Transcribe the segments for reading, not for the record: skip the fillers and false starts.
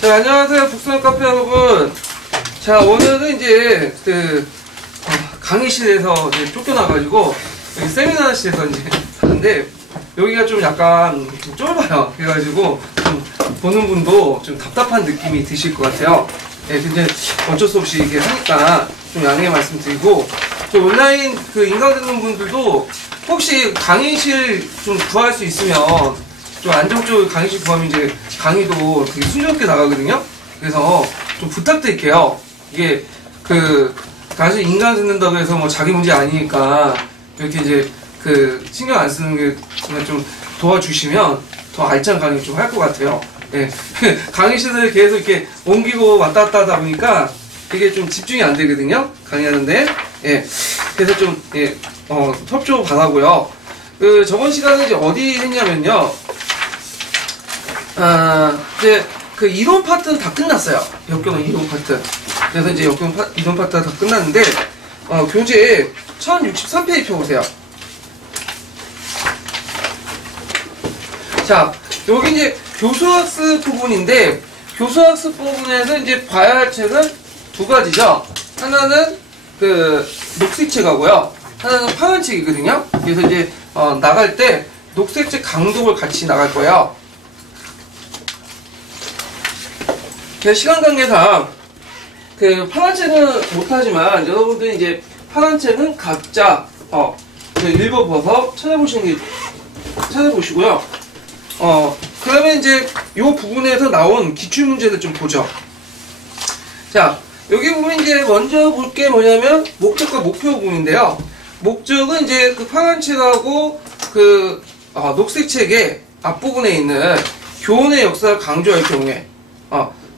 자, 안녕하세요. 북소년 카페 여러분. 자, 오늘은 이제, 강의실에서 이제 쫓겨나가지고, 여기 세미나실에서 이제 하는데, 여기가 좀 약간 좀 좁아요. 그래가지고, 좀 보는 분도 좀 답답한 느낌이 드실 것 같아요. 네, 근데 어쩔 수 없이 이게 하니까 좀 양해 말씀드리고, 저 온라인 인강 듣는 분들도 혹시 강의실 좀 구할 수 있으면, 좀 안정적으로 강의실 구하면 이제 강의도 되게 순조롭게 나가거든요. 그래서 좀 부탁드릴게요. 이게 사실 인간 듣는다고 해서 뭐 자기 문제 아니니까 이렇게 이제 신경 안 쓰는 게 좀 도와주시면 더 알찬 강의 좀 할 것 같아요. 예. 강의실을 계속 이렇게 옮기고 왔다 갔다 하다 보니까 이게 좀 집중이 안 되거든요. 강의하는데. 예. 그래서 좀, 협조 바라고요. 저번 시간에 이제 어디 했냐면요. 이제 이론 파트는 다 끝났어요. 역경은 이론 파트. 그래서 이제 이론 파트가 다 끝났는데, 교재 1063페이지 펴보세요. 자, 여기 이제 교수학습 부분인데, 교수학습 부분에서 이제 봐야 할 책은 두 가지죠. 하나는 녹색 책하고요. 하나는 파란 책이거든요. 그래서 이제, 나갈 때 녹색 책 강독을 같이 나갈 거예요. 시간 관계상 파란 책은 못하지만 여러분들이 이제 파란 책은 각자 읽어봐서 찾아보시고요. 그러면 이제 이 부분에서 나온 기출문제를 좀 보죠. 자, 여기 보면 이제 먼저 볼 게 뭐냐면 목적과 목표 부분인데요. 목적은 이제 파란 책하고 녹색 책의 앞부분에 있는 교훈의 역사를 강조할 경우에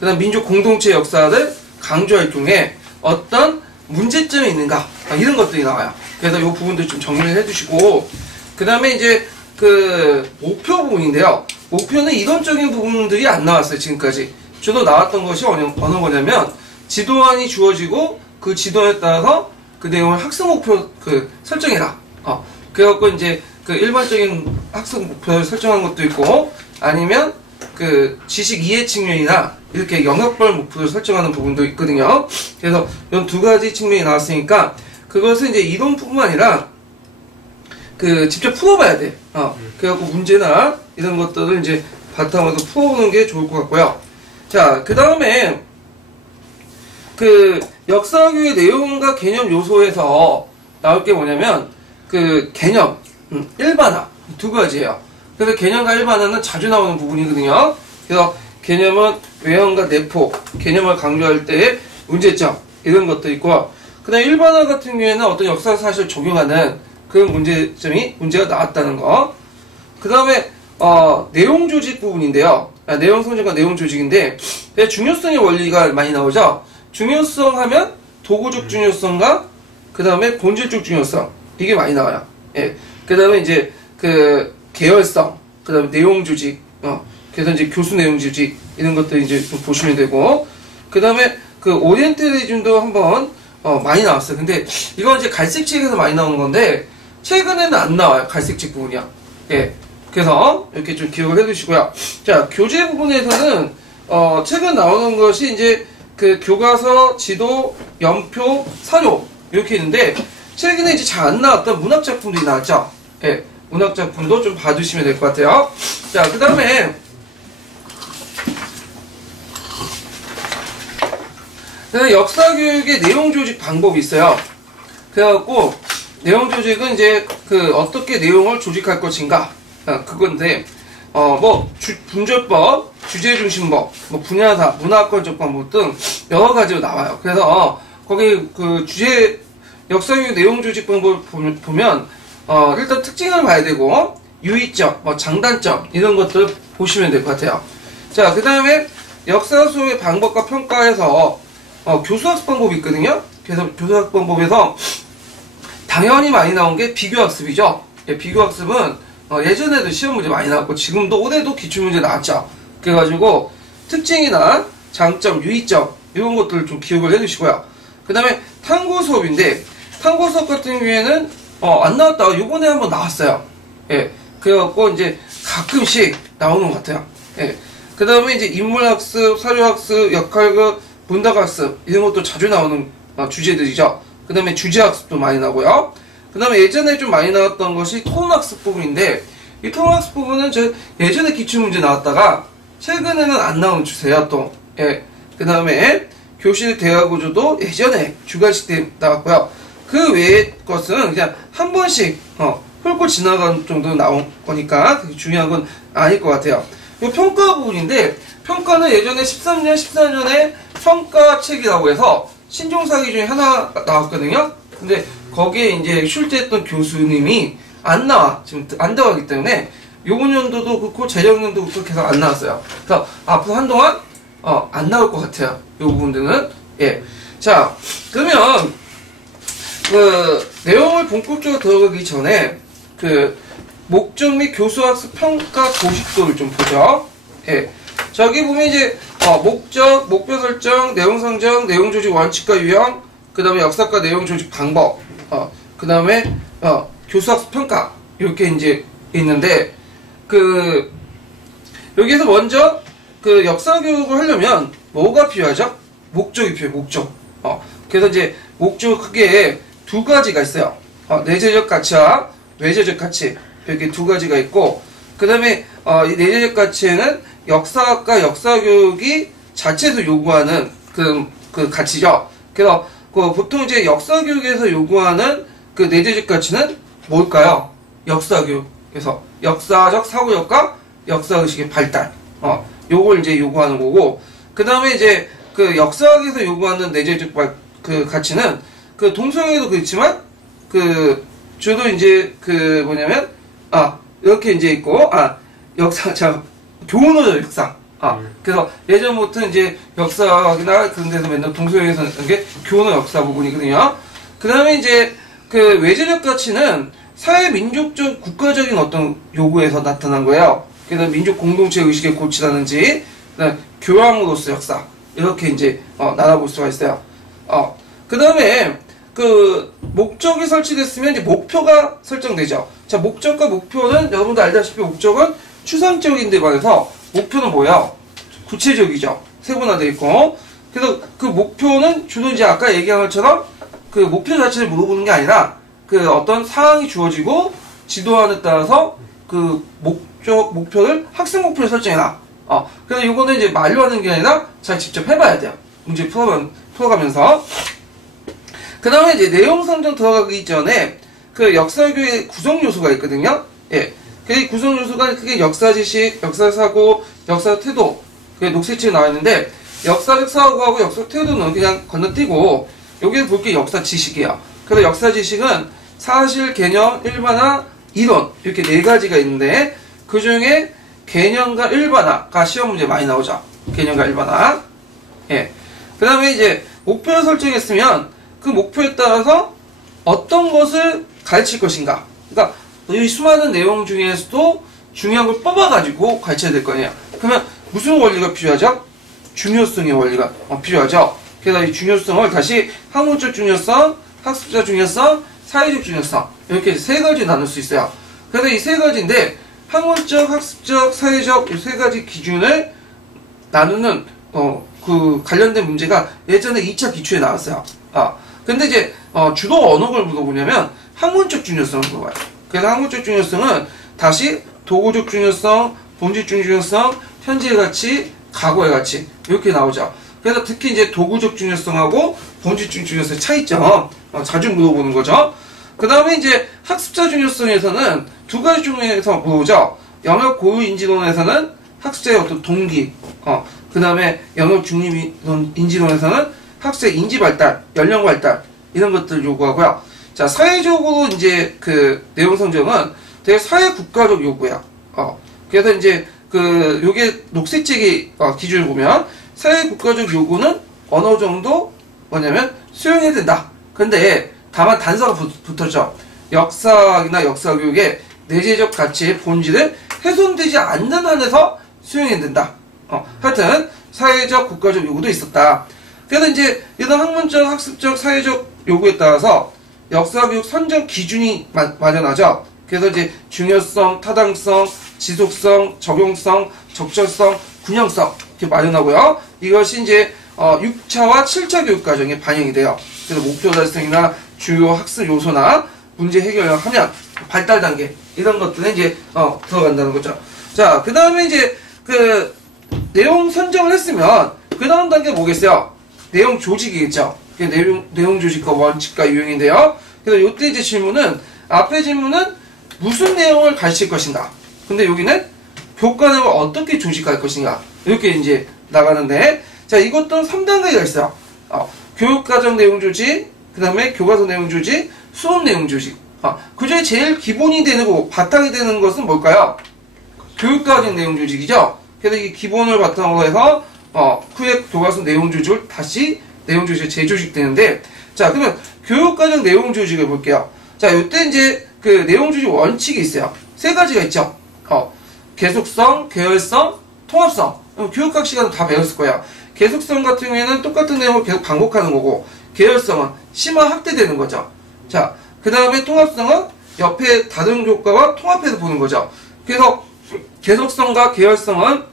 그 다음 민족 공동체 역사를 강조할 경우에 어떤 문제점이 있는가 이런 것들이 나와요. 그래서 이 부분도 좀 정리를 해두시고 그 다음에 이제 목표 부분인데요. 목표는 이론적인 부분들이 안 나왔어요. 지금까지 주로 나왔던 것이 어느 거냐면 지도안이 주어지고 그 지도에 따라서 그 내용을 학습 목표 설정해라. 그래갖고 이제 일반적인 학습 목표를 설정한 것도 있고 아니면 지식 이해 측면이나 이렇게 영역별 목표를 설정하는 부분도 있거든요. 그래서 이런 두 가지 측면이 나왔으니까 그것은 이제 이론뿐만 아니라 직접 풀어봐야 돼. 그래갖고 문제나 이런 것들을 이제 바탕으로 풀어보는 게 좋을 것 같고요. 자, 그 다음에 역사교의 내용과 개념 요소에서 나올 게 뭐냐면 개념, 일반화 두 가지예요. 그래서 개념과 일반화는 자주 나오는 부분이거든요. 그래서 개념은 외형과 내포, 개념을 강조할 때의 문제점 이런 것도 있고 그 다음에 일반화 같은 경우에는 어떤 역사 사실을 적용하는 그런 문제가 나왔다는 거. 그 다음에 내용 조직 부분인데요. 내용 성질과 내용 조직인데 중요성의 원리가 많이 나오죠. 중요성 하면 도구적 중요성과 그 다음에 본질적 중요성 이게 많이 나와요. 예. 그 다음에 이제 계열성, 그 다음에 내용 조직, 그래서 이제 교수 내용 조직, 이런 것들 이제 좀 보시면 되고, 그 다음에 오리엔탈리즘도 한번, 많이 나왔어요. 근데 이건 이제 갈색 책에서 많이 나오는 건데, 최근에는 안 나와요. 갈색 책 부분이요. 예. 그래서 이렇게 좀 기억을 해 두시고요. 자, 교재 부분에서는, 최근 나오는 것이 이제 교과서, 지도, 연표, 사료, 이렇게 있는데, 최근에 이제 잘 안 나왔던 문학작품들이 나왔죠. 예. 문학작품도 좀 봐주시면 될 것 같아요. 자, 그 다음에 역사교육의 내용조직 방법이 있어요. 그래갖고 내용조직은 이제 어떻게 내용을 조직할 것인가 그건데 분절법, 주제중심법, 분야사, 문화권적 방법 등 여러 가지로 나와요. 그래서 거기 역사교육 내용조직 방법을 보면 일단 특징을 봐야 되고 유의점, 장단점 이런 것들 보시면 될 것 같아요. 자, 그 다음에 역사 수업의 방법과 평가에서 교수학습 방법이 있거든요. 그래서 교수학습 방법에서 당연히 많이 나온 게 비교학습이죠. 예, 비교학습은 예전에도 시험 문제 많이 나왔고 지금도 올해도 기출문제 나왔죠. 그래가지고 특징이나 장점, 유의점 이런 것들을 좀 기억을 해두시고요. 그 다음에 탐구 수업인데 탐구 수업 같은 경우에는 안 나왔다가 요번에 한번 나왔어요. 예. 그래갖고 이제 가끔씩 나오는 것 같아요. 예. 그 그 다음에 이제 인물학습, 사료학습, 역할극, 문학학습 이런 것도 자주 나오는 주제들이죠. 그 다음에 주제학습도 많이 나오고요. 그 다음에 예전에 좀 많이 나왔던 것이 토론학습 부분인데 이 토론학습 부분은 예전에 기출문제 나왔다가 최근에는 안 나오는 추세예요. 또 예. 그 다음에 교실 대화구조도 예전에 주관식 때 나왔고요. 그 외의 것은 그냥 한 번씩 훑고 지나간 정도 나온 거니까 그게 중요한 건 아닐 것 같아요. 이 평가 부분인데 평가는 예전에 13년, 14년에 평가책이라고 해서 신종사기 중에 하나 나왔거든요. 근데 거기에 이제 출제했던 교수님이 안 나와. 지금 안 들어가기 때문에 요번 연도도 그렇고 재작년도 그렇고 계속 안 나왔어요. 그래서 앞으로 한동안 안 나올 것 같아요. 요 부분들은. 예. 자, 그러면 그 내용을 본격적으로 들어가기 전에 그 목적 및 교수학습 평가 도식도를 좀 보죠. 예. 저기 보면 이제 목적, 목표 설정, 내용 상정, 내용 조직 원칙과 유형, 그 다음에 역사과 내용 조직 방법, 그 다음에 교수학습 평가 이렇게 이제 있는데 그 여기에서 먼저 그 역사 교육을 하려면 뭐가 필요하죠? 목적이 필요해요. 목적. 그래서 이제 목적 크게 두 가지가 있어요. 내재적 가치와 외재적 가치 이렇게 두 가지가 있고 그 다음에 이 내재적 가치에는 역사학과 역사교육이 자체에서 요구하는 그 가치죠. 그래서 보통 이제 역사교육에서 요구하는 그 내재적 가치는 뭘까요? 역사교육에서 역사적 사고력과 역사의식의 발달. 요걸 이제 요구하는 거고 그 다음에 이제 그 역사학에서 요구하는 내재적 그 가치는 그 동서양에도 그렇지만 그 주로 이제 그 뭐냐면 이렇게 이제 있고 교훈의 역사. 그래서 예전부터 이제 역사학이나 그런 데서 맨날 동서양에서 하는 게 교훈의 역사 부분이거든요. 그 다음에 이제 그 외재적 가치는 사회 민족적 국가적인 어떤 요구에서 나타난 거예요. 그래서 민족 공동체 의식의 고취라든지 교황으로서 역사 이렇게 이제 나눠볼 수가 있어요. 그 다음에 그 목적이 설치됐으면 이제 목표가 설정되죠. 자, 목적과 목표는 여러분들 알다시피 목적은 추상적인 데 반해서 목표는 뭐예요? 구체적이죠. 세분화되어 있고. 그래서 그 목표는 주로 이제 아까 얘기한 것처럼 그 목표 자체를 물어보는 게 아니라 그 어떤 상황이 주어지고 지도안에 따라서 그 목표를 학생 목표를 설정해놔. 그래서 이거는 이제 말로 하는 게 아니라 잘 직접 해봐야 돼요. 문제 풀어가면서. 그 다음에 이제 내용 선정 들어가기 전에 그 역사교의 구성 요소가 있거든요. 예. 그 구성 요소가 크게 역사 지식, 역사 사고, 역사 태도. 그게 녹색책에 나와 있는데 역사적 사고하고 역사 태도는 그냥 건너뛰고 여기서 볼 게 역사 지식이에요. 그래서 역사 지식은 사실, 개념, 일반화, 이론 이렇게 네 가지가 있는데 그 중에 개념과 일반화가 시험 문제 많이 나오죠. 개념과 일반화. 예. 그 다음에 이제 목표를 설정했으면 그 목표에 따라서 어떤 것을 가르칠 것인가. 그러니까 이 수많은 내용 중에서도 중요한 걸 뽑아가지고 가르쳐야 될 거 아니에요. 그러면 무슨 원리가 필요하죠? 중요성의 원리가 필요하죠. 그래서 이 중요성을 다시 학문적 중요성, 학습자 중요성, 사회적 중요성 이렇게 세 가지 나눌 수 있어요. 그래서 이 세 가지인데 학문적, 학습적, 사회적 이 세 가지 기준을 나누는 그 관련된 문제가 예전에 2차 기출에 나왔어요. 근데 이제 주로 어느 걸 물어보냐면 학문적 중요성을 물어봐요. 그래서 학문적 중요성은 다시 도구적 중요성, 본질적 중요성, 현재의 가치, 과거의 가치 이렇게 나오죠. 그래서 특히 이제 도구적 중요성하고 본질적 중요성의 차이점 자주 물어보는 거죠. 그 다음에 이제 학습자 중요성에서는 두 가지 중에서 물어보죠. 영역 고유 인지론에서는 학습자의 어떤 동기, 그 다음에 영역 중립 인지론에서는 학습자의 인지 발달, 연령 발달 이런 것들을 요구하고요. 자, 사회적으로 이제 그 내용 성적은 되게 사회 국가적 요구야. 그래서 이제 그 요게 녹색책의 기준을 보면 사회 국가적 요구는 어느 정도 뭐냐면 수용해야 된다. 근데 다만 단서가 붙었죠. 역사학이나 역사교육의 내재적 가치의 본질을 훼손되지 않는 한에서 수용해야 된다. 하여튼 사회적 국가적 요구도 있었다. 그래서 이제 이런 학문적, 학습적, 사회적 요구에 따라서 역사교육 선정 기준이 마련하죠. 그래서 이제 중요성, 타당성, 지속성, 적용성, 적절성, 균형성 이렇게 마련하고요. 이것이 이제 6차와 7차 교육 과정에 반영이 돼요. 그래서 목표 달성이나 주요 학습 요소나 문제 해결력 함량, 발달 단계 이런 것들은 이제 들어간다는 거죠. 자, 그 다음에 이제 그 내용 선정을 했으면 그 다음 단계가 뭐겠어요? 내용 조직이겠죠. 내용 조직과 원칙과 유형인데요. 그래서 이때 이제 질문은 앞에 질문은 무슨 내용을 가르칠 것인가. 근데 여기는 교과 내용을 어떻게 조직할 것인가. 이렇게 이제 나가는데, 자, 이것도 3단계가 있어요. 교육과정 내용 조직, 그 다음에 교과서 내용 조직, 수업 내용 조직. 그 중에 제일 기본이 되는 거, 바탕이 되는 것은 뭘까요? 교육과정 내용 조직이죠. 그래서 이 기본을 바탕으로 해서, 후에 교과서 내용 조직을 다시 내용 조직을 재조직되는데, 자, 그러면 교육과정 내용 조직을 볼게요. 자, 이때 이제 그 내용 조직 원칙이 있어요. 세 가지가 있죠. 계속성, 계열성, 통합성. 교육학 시간은 다 배웠을 거야. 계속성 같은 경우에는 똑같은 내용을 계속 반복하는 거고, 계열성은 심화 확대되는 거죠. 자, 그 다음에 통합성은 옆에 다른 교과와 통합해서 보는 거죠. 그래서 계속성과 계열성은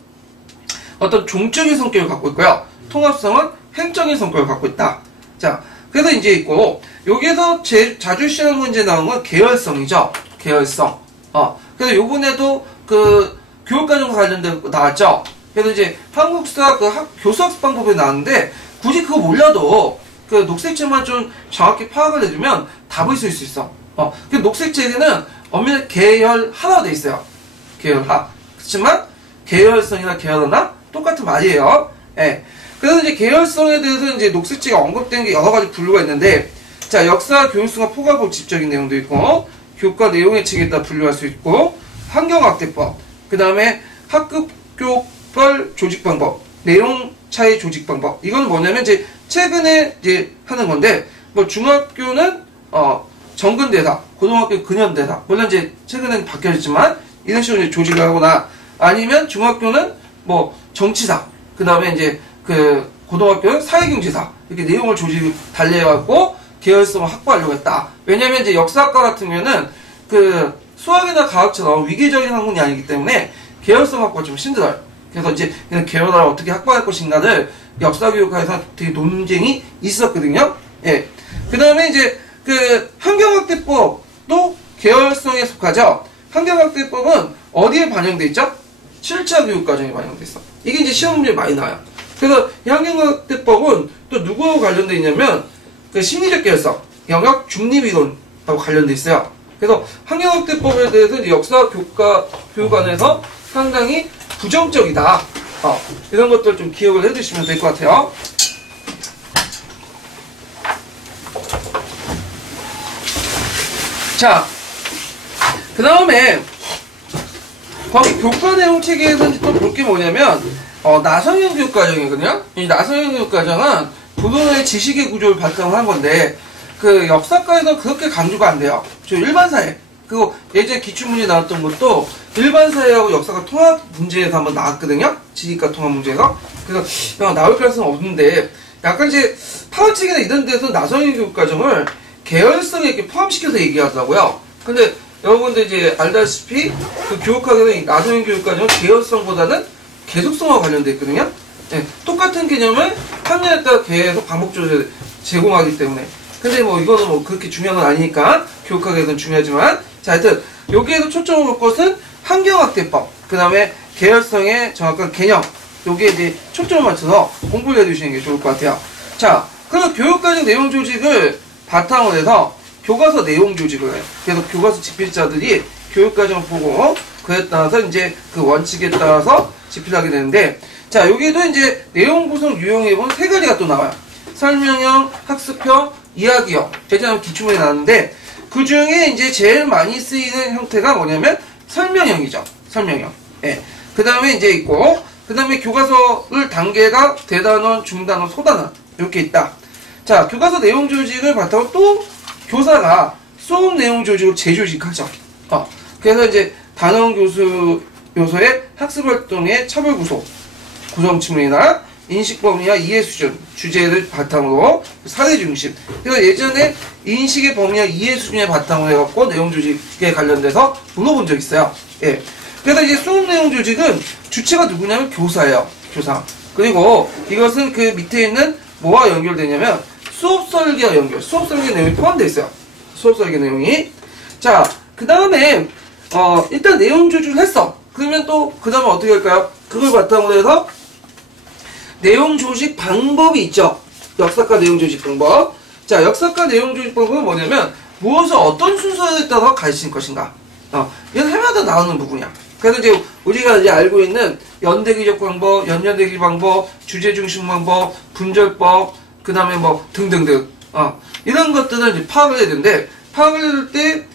어떤 종적인 성격을 갖고 있고요. 통합성은 행적인 성격을 갖고 있다. 자, 그래서 이제 있고, 여기에서 자주 시험 문제 나온 건 계열성이죠. 계열성. 그래서 요번에도 그 교육과정과 관련된 거 나왔죠. 그래서 이제 한국사 교수학습 방법에 나왔는데, 굳이 그거 몰라도 그 녹색책만 좀 정확히 파악을 해주면 답을 쓸 수 있어. 그 녹색책에는 엄밀히 계열하라고 돼 있어요. 계열하. 그렇지만 계열성이나 계열하나 똑같은 말이에요. 예. 그래서 이제 계열성에 대해서 이제 녹색책에 언급된 게 여러 가지 분류가 있는데, 자, 역사, 교육성과 포괄법 집적인 내용도 있고, 교과 내용의 책에 따라 분류할 수 있고, 환경학대법, 그 다음에 학급교별 조직방법, 내용 차이 조직방법. 이건 뭐냐면 이제 최근에 이제 하는 건데, 뭐 중학교는 정근대사, 고등학교 근현대사. 물론 이제 최근에는 바뀌었지만 이런 식으로 이제 조직을 하거나, 아니면 중학교는 뭐 정치사, 그 다음에 이제 그 고등학교는 사회경제사, 이렇게 내용을 조직을 달리해갖고 계열성을 확보하려고 했다. 왜냐면 이제 역사학과 같은 경우는 그 수학이나 과학처럼 위계적인 학문이 아니기 때문에 계열성 확보가 좀 힘들어요. 그래서 이제 그냥 계열을 어떻게 확보할 것인가를 역사교육과에서 되게 논쟁이 있었거든요. 예. 그 다음에 이제 그 환경학대법도 계열성에 속하죠. 환경학대법은 어디에 반영돼 있죠? 7차 교육과정에 반영돼 있어. 이게 이제 시험 문제에 많이 나와요. 그래서 이 환경학대법은 또 누구하고 관련돼 있냐면 그 심리적 계열성, 영역 중립이론하고 관련돼 있어요. 그래서 환경학대법에 대해서 이제 역사 교육안에서 상당히 부정적이다. 이런 것들 좀 기억을 해두시면 될 것 같아요. 자, 그 다음에 거기 교과 내용 체계에서 또 볼 게 뭐냐면 나성형 교육과정이거든요. 이 나성형 교육과정은 부동의 지식의 구조를 바탕으로 한 건데 그 역사과에서 그렇게 강조가 안 돼요. 저 일반사회, 그리고 예전에 기출문제 나왔던 것도 일반사회하고 역사과 통합 문제에서 한번 나왔거든요. 지식과 통합 문제에서. 그래서 나올 가능성은 없는데, 약간 이제 파워책이나 이런 데서 나성형 교육과정을 계열성에 이렇게 포함시켜서 얘기하더라고요. 근데 여러분들 이제 알다시피 그 교육학에서 나성형 교육과정은 계열성보다는 계속성과 관련돼 있거든요. 네, 똑같은 개념을 학년에 따라 계속 반복적으로 제공하기 때문에. 근데 뭐 이거는 뭐 그렇게 중요한 건 아니니까 교육학에서는 중요하지만, 자, 하여튼 여기에서 초점을 볼 것은 환경학대법, 그 다음에 계열성의 정확한 개념, 여기에 이제 초점을 맞춰서 공부를 해주시는 게 좋을 것 같아요. 자, 그럼 교육과정 내용 조직을 바탕으로 해서 교과서 내용 조직을 해요. 그래서 교과서 집필자들이 교육과정을 보고 그에 따라서 이제 그 원칙에 따라서 집필하게 되는데, 자, 여기에도 이제 내용 구성 유형에 보면 세 가지가 또 나와요. 설명형, 학습형, 이야기형. 예전에 기출문제 나왔는데, 그 중에 이제 제일 많이 쓰이는 형태가 뭐냐면 설명형이죠. 설명형. 예. 그 다음에 이제 있고, 그 다음에 교과서를 단계가 대단원, 중단원, 소단원. 이렇게 있다. 자, 교과서 내용 조직을 바탕으로 또 교사가 수업 내용 조직을 재조직하죠. 그래서 이제 단원 교수 요소의 학습 활동의 차별 구조, 구성 측면이나 인식 범위와 이해 수준, 주제를 바탕으로 사례 중심. 그래서 예전에 인식의 범위와 이해 수준에 바탕으로 해갖고 내용 조직에 관련돼서 물어본 적 있어요. 예. 그래서 이제 수업 내용 조직은 주체가 누구냐면 교사예요. 교사. 그리고 이것은 그 밑에 있는 뭐와 연결되냐면 수업 설계와 연결. 수업 설계 내용이 포함되어 있어요. 수업 설계 내용이. 자, 그 다음에 일단 내용 조직을 했어. 그러면 또 그 다음에 어떻게 할까요? 그걸 바탕으로 해서 내용 조직 방법이 있죠. 역사과 내용 조직 방법. 자, 역사과 내용 조직 방법은 뭐냐면 무엇을 어떤 순서에 따라 가르칠 것인가. 이건 해마다 나오는 부분이야. 그래서 이제 우리가 이제 알고 있는 연대기적 방법, 연연대기 방법, 주제 중심 방법, 분절법, 그 다음에 뭐 등등등. 이런 것들을 이제 파악을 해야 되는데, 파악을 해줄 때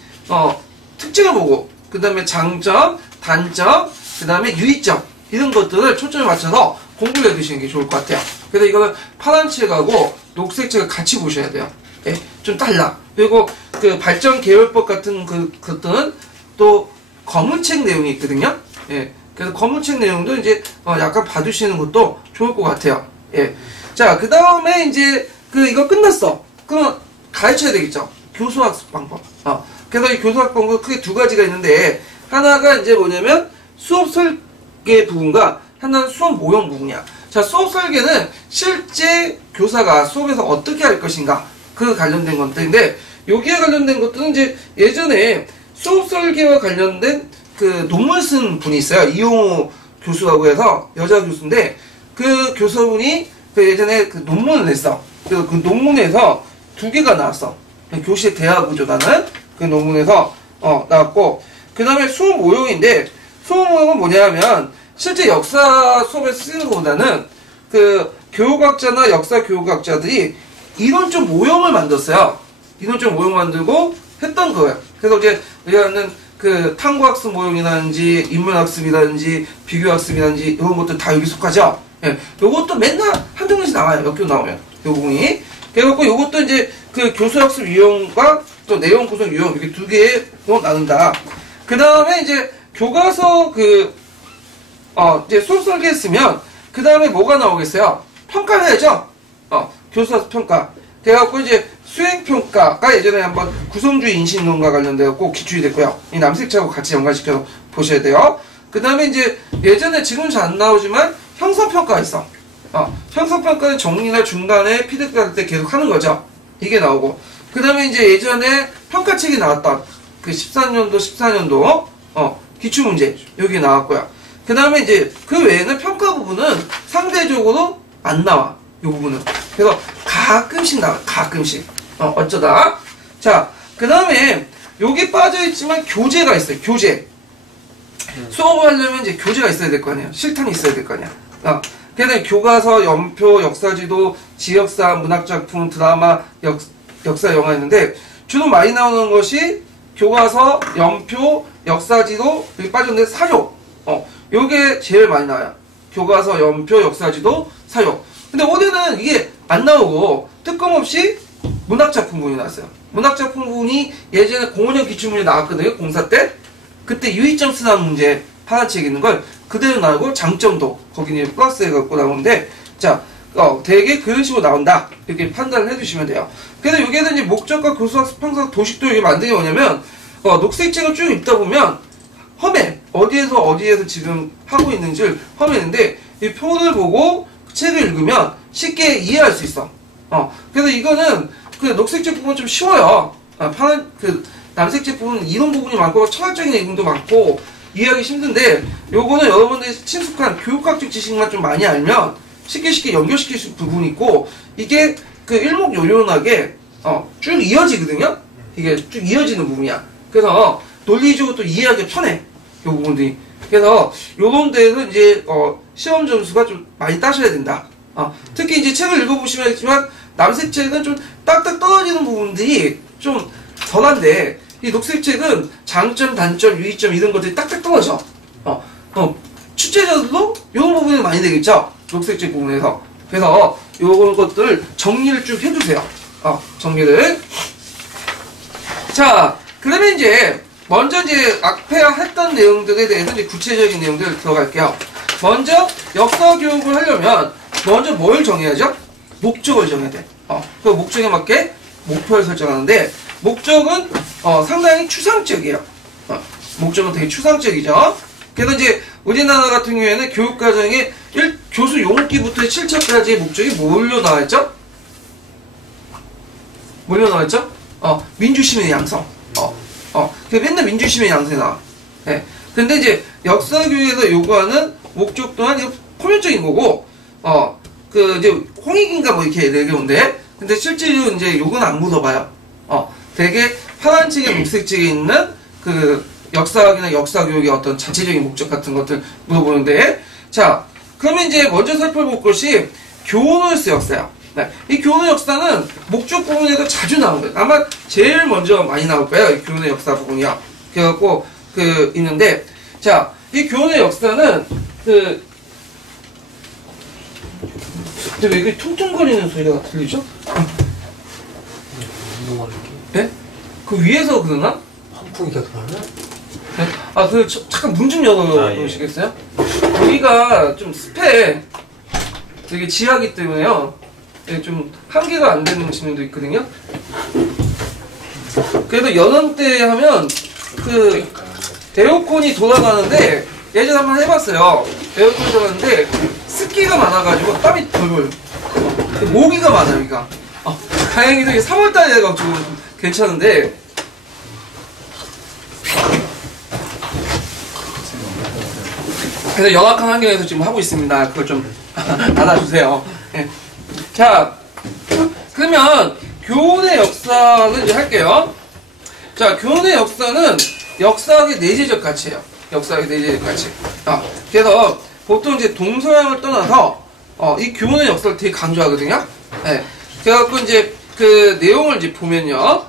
특징을 보고, 그 다음에 장점, 단점, 그 다음에 유의점, 이런 것들을 초점을 맞춰서 공부를 해두시는 게 좋을 것 같아요. 그래서 이거는 파란 책하고 녹색 책을 같이 보셔야 돼요. 예, 좀 달라. 그리고 그 발전 계열법 같은 것들은 또 검은 책 내용이 있거든요. 예, 그래서 검은 책 내용도 이제 약간 봐두시는 것도 좋을 것 같아요. 예, 자, 그 다음에 이제 이거 끝났어. 그럼 가르쳐야 되겠죠. 교수학습 방법. 그래서 이 교수학습 방법 크게 두 가지가 있는데, 하나가 이제 뭐냐면 수업 설계 부분과 하나는 수업 모형 부분이야. 자, 수업 설계는 실제 교사가 수업에서 어떻게 할 것인가, 그 관련된 것들인데, 여기에 관련된 것들은 이제 예전에 수업 설계와 관련된 그 논문 쓴 분이 있어요. 이용호 교수라고 해서 여자 교수인데, 그 교수분이 그 예전에 그 논문을 냈어. 그래서 그 논문에서 2개가 나왔어. 교실 대화 구조라는 그 논문에서 나왔고, 그 다음에 수업 모형인데, 수업 모형은 뭐냐면 실제 역사 수업에 쓰는 것보다는 그 교육학자나 역사 교육학자들이 이론적 모형을 만들었어요. 이론적 모형 만들고 했던 거예요. 그래서 이제 우리가 하는 그 탐구학습 모형이라든지 인문학습이라든지 비교학습이라든지 이런 것들 다 여기 속하죠. 예, 요것도 맨날 한두 번씩 나와요. 몇 개 나오면 요 부분이. 그래갖고 요것도 이제 그 교수학습 유형과 또 내용 구성 유형 이렇게 2개로 나눈다. 그 다음에 이제 교과서 이제 수업 설계했으면 그 다음에 뭐가 나오겠어요? 평가를 해야죠. 교수학습 평가. 그래갖고 이제 수행평가가 예전에 한번 구성주의 인식론과 관련되었고 기출이 됐고요. 이 남색책하고 같이 연관시켜서 보셔야 돼요. 그 다음에 이제 예전에 지금은 잘 안 나오지만 형성평가가 있어. 형성평가는 정리나 중간에 피드백 할 때 계속 하는 거죠. 이게 나오고. 그 다음에 이제 예전에 평가책이 나왔던 그 14년도 기출문제 여기 나왔고요. 그 다음에 이제 그 외에는 평가 부분은 상대적으로 안 나와. 이 부분은. 그래서 가끔씩 나와. 가끔씩. 어쩌다. 자, 그 다음에 여기 빠져있지만 교재가 있어요. 교재. 수업을 하려면 이제 교재가 있어야 될 거 아니에요. 실탄이 있어야 될 거 아니야. 그래서 교과서, 연표, 역사지도, 지역사, 문학작품, 드라마, 역사 영화 있는데 주로 많이 나오는 것이 교과서, 연표, 역사지도, 여기 빠졌는데 사료. 요게 제일 많이 나와요. 교과서, 연표, 역사지도, 사료. 근데 올해는 이게 안 나오고 뜬금없이 문학작품 부분이 나왔어요. 문학작품 부분이 예전에 05년 기출문제 나왔거든요. 공사 때. 그때 유의점 쓰는 문제 파란책 있는 걸 그대로 나오고 장점도 거기는 플러스 해갖고 나오는데, 자, 되게 그런 식으로 나온다. 이렇게 판단을 해주시면 돼요. 그래서 여기에는 이제 목적과 교수학습 평가 도식도 이게 만든 게 뭐냐면, 녹색책을 쭉 읽다 보면, 험해. 어디에서 지금 하고 있는지를 험해는데, 이 표를 보고 책을 읽으면 쉽게 이해할 수 있어. 그래서 이거는 그 녹색책 부분은 좀 쉬워요. 남색책 부분은 이론 부분이 많고, 철학적인 내용도 많고, 이해하기 힘든데, 요거는 여러분들이 친숙한 교육학적 지식만 좀 많이 알면 쉽게 연결시킬 수 있는 부분이 있고, 이게 그 일목요연하게 쭉 이어지거든요. 이게 쭉 이어지는 부분이야. 그래서 논리적으로 또 이해하기 편해. 요 부분들이. 그래서 요런 데서 이제 시험 점수가 좀 많이 따셔야 된다. 특히 이제 책을 읽어보시면 알겠지만 남색책은 좀 딱딱 떨어지는 부분들이 좀 덜한데, 이 녹색책은 장점, 단점, 유의점 이런 것들이 딱딱 떨어져. 출제자들도 이런 부분이 많이 되겠죠. 녹색책 부분에서. 그래서 요런 것들 정리를 쭉 해주세요. 정리를. 자, 그러면 이제 먼저 이제 앞에 했던 내용들에 대해서 이제 구체적인 내용들 들어갈게요. 먼저 역사 교육을 하려면 먼저 뭘 정해야죠? 목적을 정해야 돼. 그 목적에 맞게 목표를 설정하는데, 목적은 상당히 추상적이에요. 목적은 되게 추상적이죠. 그래서 이제 우리나라 같은 경우에는 교육과정에 교수 용기부터 7차까지의 목적이 뭘로 나와있죠? 뭘로 나와있죠? 민주시민의 양성. 그 맨날 민주시민의 양성이 나와. 예. 근데 이제 역사교육에서 요구하는 목적 또한 표면적인 거고, 이제 홍익인가 뭐 이렇게 내려온대. 근데 실제로 이제 요건 안 물어봐요. 되게 파란 책에 녹색 책에 있는 그 역사학이나 역사교육의 어떤 자체적인 목적 같은 것들 물어보는데, 자, 그러면 이제 먼저 살펴볼 것이 교훈으로서 역사야. 네. 이 교훈의 역사는 목적 부분에도 자주 나오는 거예요. 아마 제일 먼저 많이 나올 거예요. 이 교훈의 역사 부분이요. 그래갖고, 있는데, 자, 이 교훈의 역사는, 근데 왜 이게 퉁퉁거리는 소리가 들리죠? 예? 그 위에서 그러나? 환풍기가 들어가나? 네? 잠깐 문 좀 열어보시겠어요? 여기가 좀 습해. 되게 지하기 때문에요. 예, 좀 한계가 안 되는 질문도 있거든요. 그래도 연원 때 하면 에어컨이 돌아가는데 예전에 한번 해봤어요. 에어컨이 돌아가는데 습기가 많아가지고 땀이 덜 모기가 많아요, 여기가. 다행히도 3월달에 해가지고 괜찮은데. 그래서 열악한 환경에서 지금 하고 있습니다. 그걸 좀 알아주세요. 네. 자, 그러면 교훈의 역사는 이제 할게요. 자, 교훈의 역사는 역사학의 내재적 가치예요. 역사학의 내재적 가치. 그래서 보통 이제 동서양을 떠나서 이 교훈의 역사를 되게 강조하거든요. 네. 그래갖고 이제 그 내용을 이제 보면요.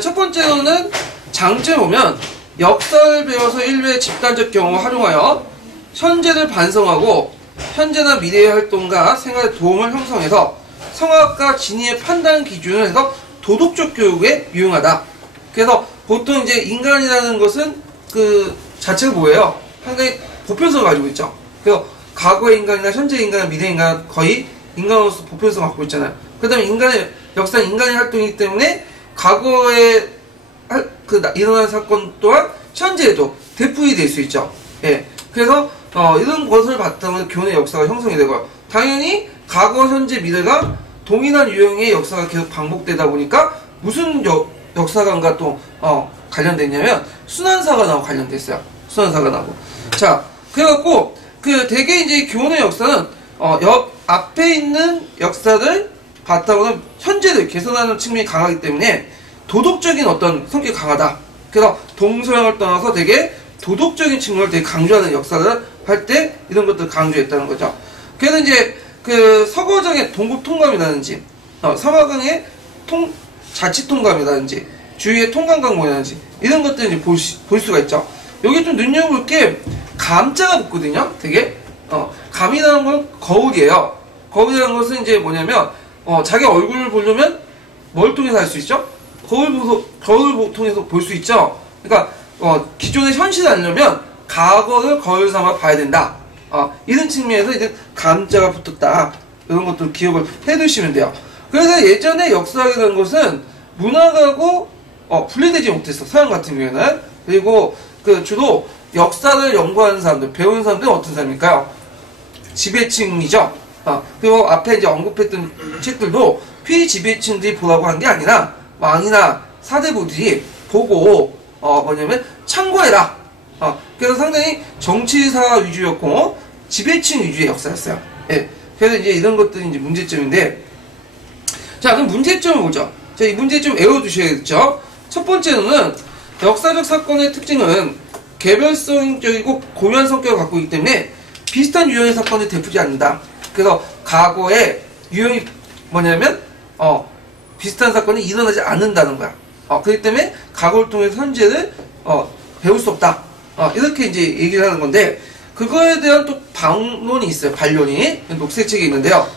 첫 번째로는 장점을 보면 역사를 배워서 인류의 집단적 경험을 활용하여 현재를 반성하고 현재나 미래의 활동과 생활의 도움을 형성해서 성악과 진의의 판단 기준을 해서 도덕적 교육에 유용하다. 그래서 보통 이제 인간이라는 것은 그 자체가 뭐예요? 상당히 보편성을 가지고 있죠. 그래서 과거의 인간이나 현재의 인간이나 미래의 인간은 거의 인간으로서 보편성을 갖고 있잖아요. 그 다음에 역사는 인간의 활동이기 때문에 과거에 일어난 사건 또한 현재에도 대풀이 될 수 있죠. 예. 그래서 이런 것을 바탕으로 교훈의 역사가 형성이 되고요. 당연히 과거, 현재, 미래가 동일한 유형의 역사가 계속 반복되다 보니까 무슨 역사관과 또 관련됐냐면 순환사관하고 관련됐어요. 순환사관하고. 자, 그래갖고 되게 이제 교훈의 역사는 앞에 있는 역사를 바탕으로 현재를 개선하는 측면이 강하기 때문에 도덕적인 어떤 성격이 강하다. 그래서 동서양을 떠나서 되게 도덕적인 측면을 되게 강조하는 역사를 할 때 이런 것들을 강조했다는 거죠. 그래서 이제 서거장의 동국통감이라든지 서거장의 자치통감이라든지 주위의 통감광모라든지 이런 것들을 이제 볼 수가 있죠. 여기 좀 눈여볼 게 감자가 붙거든요. 되게 감이라는 건 거울이에요. 거울이라는 것은 이제 뭐냐면 자기 얼굴을 보려면 뭘 통해서 할 수 있죠? 거울 통해서 볼 수 있죠. 그러니까 기존의 현실을 알려면 과거를 거울 삼아 봐야 된다. 이런 측면에서 이제 감자가 붙었다. 이런 것들 기억을 해두시면 돼요. 그래서 예전에 역사학이라는 것은 문학하고 분리되지 못했어. 서양 같은 경우에는. 그리고 주로 역사를 연구하는 사람들, 배우는 사람들은 어떤 사람일까요? 지배층이죠. 그리고 앞에 이제 언급했던 책들도 피지배층들이 보라고 한 게 아니라 왕이나 사대부들이 보고 뭐냐면 참고해라. 그래서 상당히 정치사 위주였고 지배층 위주의 역사였어요. 예. 그래서 이제 이런 것들이 이제 문제점인데, 자, 그럼 문제점을 보죠. 자, 이 문제점 외워두셔야겠죠. 첫 번째는 역사적 사건의 특징은 개별성적이고 고유한 성격을 갖고 있기 때문에 비슷한 유형의 사건을 되풀이하지 않는다. 그래서 과거에 유형이 뭐냐면 비슷한 사건이 일어나지 않는다는 거야. 그렇기 때문에 과거를 통해서 현재를 배울 수 없다. 이렇게 이제 얘기를 하는 건데, 그거에 대한 또 반론이 있어요. 반론이 녹색 책에 있는데요.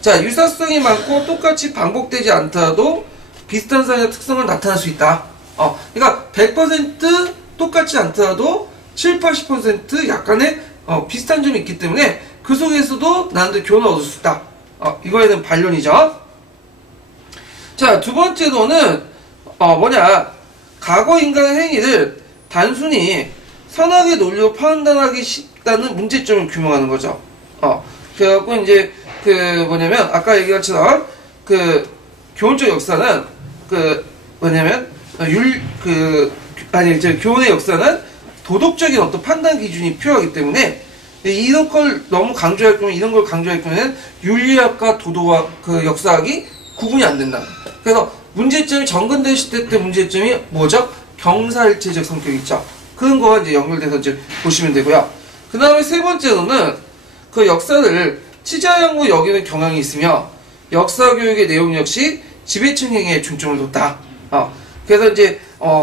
자, 유사성이 많고 똑같이 반복되지 않더라도 비슷한 사회의 특성은 나타날 수 있다. 그러니까 100% 똑같지 않더라도 7, 80% 약간의 비슷한 점이 있기 때문에 그 속에서도 나름대로 교훈을 얻을 수 있다. 이거에 대한 반론이죠. 자, 두 번째로는 과거 인간의 행위를 단순히 선악의 논리로 판단하기 쉽다는 문제점을 규명하는 거죠. 그래갖고 이제 그 뭐냐면 아까 얘기한 것처럼 그 교훈적 역사는 그 뭐냐면 교훈의 역사는 도덕적인 어떤 판단 기준이 필요하기 때문에 이런 걸 너무 강조할 거면 이런 걸 강조할 거면 윤리학과 도덕학 그 역사학이 구분이 안 된다. 그래서 문제점이 정근대 시대 때 문제점이 뭐죠? 경사일체적 성격이 있죠. 그런 거와 이제 연결돼서 이제 보시면 되고요. 그 다음에 세 번째로는 그 역사를 치자형으로 여기는 경향이 있으며 역사 교육의 내용 역시 지배층 행위에 중점을 뒀다. 그래서 이제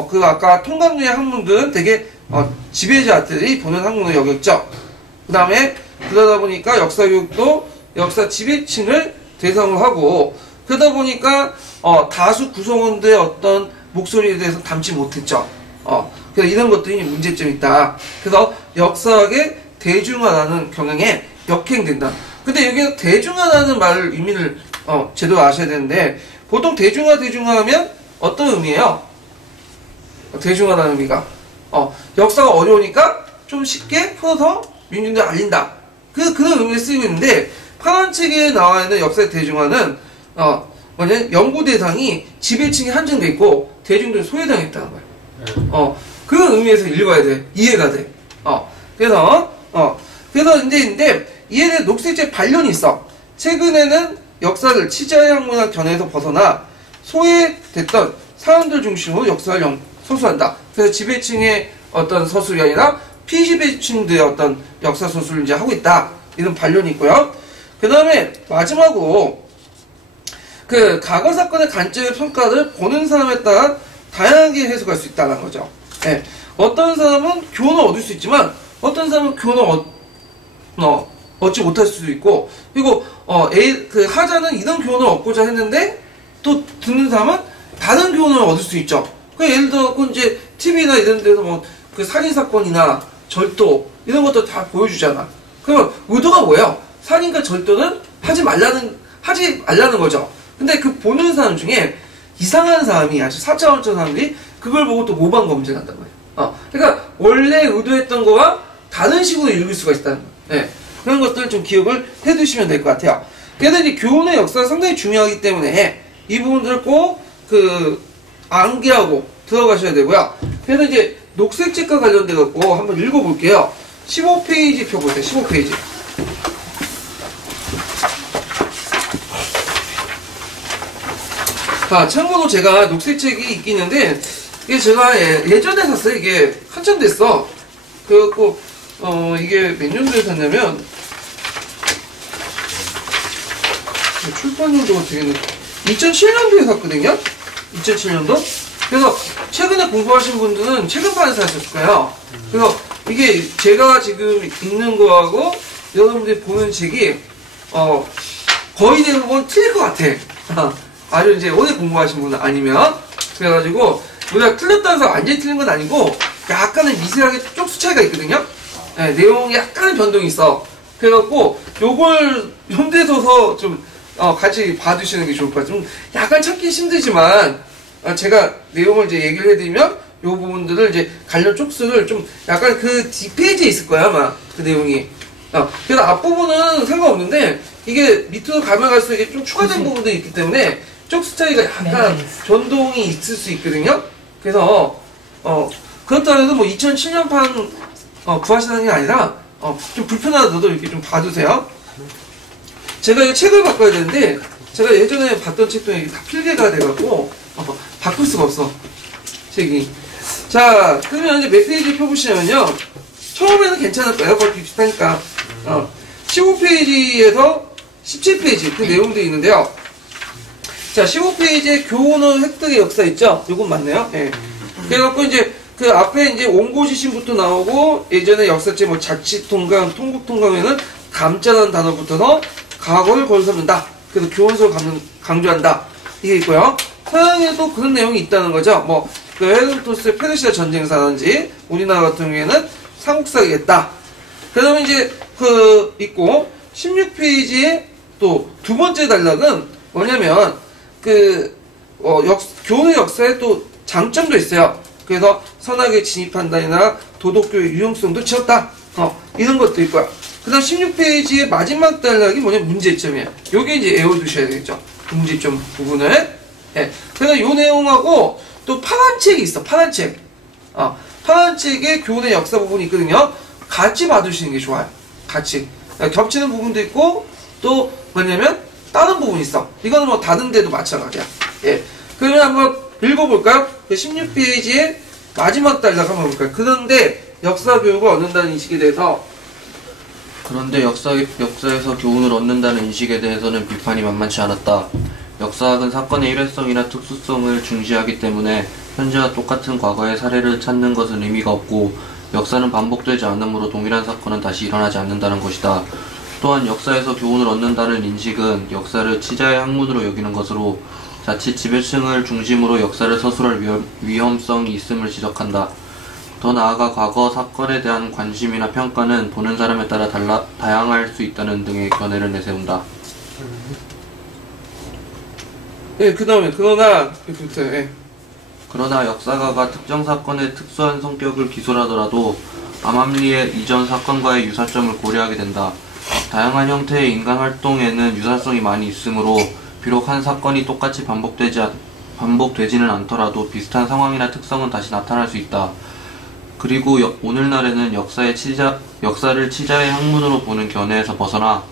그 아까 통감류의 학문들은 되게 지배자들이 보는 학문을 여겼죠. 그 다음에 그러다 보니까 역사 교육도 역사 지배층을 대상으로 하고 그러다 보니까 다수 구성원들의 어떤 목소리에 대해서 담지 못했죠. 그래서 이런 것들이 문제점이 있다. 그래서 역사학의 대중화라는 경향에 역행된다. 근데 여기서 대중화라는 말 의미를 제대로 아셔야 되는데 보통 대중화하면 어떤 의미예요? 대중화라는 의미가 역사가 어려우니까 좀 쉽게 풀어서 민중들 알린다. 그런 의미를 쓰이고 있는데 파란 책에 나와 있는 역사의 대중화는 연구 대상이 지배층이 한정돼 있고 대중들이 소외당했다는 거예요. 그런 의미에서 읽어야 돼. 이해가 돼. 그래서 근데 이에 대해 녹색책 반론이 있어. 최근에는 역사를 치자의 학문학 견해에서 벗어나 소외됐던 사람들 중심으로 역사를 서술한다. 그래서 지배층의 어떤 서술이 아니라 피지배층들의 어떤 역사 서술을 이제 하고 있다. 이런 반론이 있고요. 그 다음에 마지막으로 그 과거 사건의 관점의 평가를 보는 사람에 따라 다양하게 해석할 수 있다는 거죠. 네. 어떤 사람은 교훈을 얻을 수 있지만 어떤 사람은 교훈을 얻지 못할 수도 있고 그리고 그 하자는 이런 교훈을 얻고자 했는데 또 듣는 사람은 다른 교훈을 얻을 수 있죠. 그 예를 들어 이제 TV나 이런 데서 뭐 그 살인 사건이나 절도 이런 것도 다 보여주잖아. 그럼 의도가 뭐예요? 살인과 절도는 하지 말라는 거죠. 근데 그 보는 사람 중에 이상한 사람이 아주 사차원적 사람들이 그걸 보고 또 모방 검증한단 말이에요. 그러니까 원래 의도했던 거와 다른 식으로 읽을 수가 있다는 거예요. 네. 그런 것들을 좀 기억을 해두시면 될 것 같아요. 그래서 이제 교훈의 역사가 상당히 중요하기 때문에 이 부분들을 꼭 암기하고 들어가셔야 되고요. 그래서 이제 녹색책과 관련돼 갖고 한번 읽어볼게요. 15페이지 펴보세요. 15페이지. 참고로 제가 녹색책이 있긴 있는데 이게 제가 예전에 샀어요. 이게 한참 됐어. 그래갖고 이게 몇 년도에 샀냐면 출판연도가 되겠네. 2007년도에 샀거든요. 2007년도. 그래서 최근에 공부하신 분들은 최근판에 사셨을 거예요. 그래서 이게 제가 지금 읽는 거하고 여러분들이 보는 책이 거의 대부분 틀릴 것 같아. 아주 이제 오래 공부하신 분은 아니면 그래가지고 우리가 틀렸다고 해서 완전히 틀린 건 아니고 약간은 미세하게 쪽수 차이가 있거든요. 네, 내용이 약간은 변동이 있어. 그래갖고 요걸 염두에 둬서 좀 같이 봐주시는 게 좋을 것 같아요. 좀 약간 찾기 힘들지만 제가 내용을 이제 얘기를 해드리면 요 부분들을 이제 관련 쪽수를 좀 약간 그 뒷페이지에 있을 거야 아마 그 내용이. 그래서 앞부분은 상관없는데 이게 밑으로 가면 갈수록 이게 좀 추가된 부분들이 있기 때문에 쪽수 차이가 약간 변동이 있을 수 있거든요. 그래서 그렇다고 해도 뭐 2007년판 구하시는 게 아니라 좀 불편하더라도 이렇게 좀 봐주세요. 제가 이 책을 바꿔야 되는데 제가 예전에 봤던 책도 이게 다 필기가 돼갖고 바꿀 수가 없어 책이. 자 그러면 이제 몇 페이지 펴보시냐면요 처음에는 괜찮을 거예요. 거의 비슷하니까 15페이지에서 17페이지 그 내용들이 있는데요. 자 15페이지에 교훈의 획득의 역사 있죠? 요건 맞네요. 예. 그래갖고 이제 그 앞에 이제 원고지신부터 나오고 예전에 역사책 뭐 자치통감, 통국통감에는 감자라는 단어부터서 과거를 건설한다. 그래서 교훈서를 강조한다. 이게 있고요. 서양에도 그런 내용이 있다는 거죠. 뭐 그 헤로도토스의 페르시아 전쟁사라든지 우리나라 같은 경우에는 삼국사겠다. 그다음에 이제 그 있고 16페이지에 또 두 번째 단락은 뭐냐면 그 교훈의 역사에 또 장점도 있어요. 그래서 선악에 진입한다나 도덕교의 유용성도 지었다. 이런 것도 있고요. 그 다음 16페이지의 마지막 단락이 뭐냐면 문제점이에요. 요게 이제 외워두셔야 되겠죠. 문제점 부분을. 예. 그래서 이 내용하고 또 파란 책이 있어. 파란 책. 파란 책에 교훈의 역사 부분이 있거든요. 같이 봐두시는 게 좋아요. 같이. 겹치는 부분도 있고, 또 뭐냐면 다른 부분이 있어. 이거는 뭐 다른 데도 마찬가지야. 예. 그러면 한번 읽어볼까요? 16페이지의 마지막 단락 한번 볼까요? 그런데 역사 교육을 얻는다는 인식에 대해서 그런데 역사에서 교훈을 얻는다는 인식에 대해서는 비판이 만만치 않았다. 역사학은 사건의 일회성이나 특수성을 중시하기 때문에 현재와 똑같은 과거의 사례를 찾는 것은 의미가 없고 역사는 반복되지 않으므로 동일한 사건은 다시 일어나지 않는다는 것이다. 또한 역사에서 교훈을 얻는다는 인식은 역사를 치자의 학문으로 여기는 것으로 자칫 지배층을 중심으로 역사를 서술할 위험성이 있음을 지적한다. 더 나아가 과거 사건에 대한 관심이나 평가는 보는 사람에 따라 다양할 수 있다는 등의 견해를 내세운다. 예, 그 다음에 그러나 예. 그러나 역사가가 특정 사건의 특수한 성격을 기술하더라도 암암리의 이전 사건과의 유사점을 고려하게 된다. 다양한 형태의 인간 활동에는 유사성이 많이 있으므로 비록 한 사건이 똑같이 반복되지는 않더라도 비슷한 상황이나 특성은 다시 나타날 수 있다. 그리고 오늘날에는 역사를 치자의 학문으로 보는 견해에서 벗어나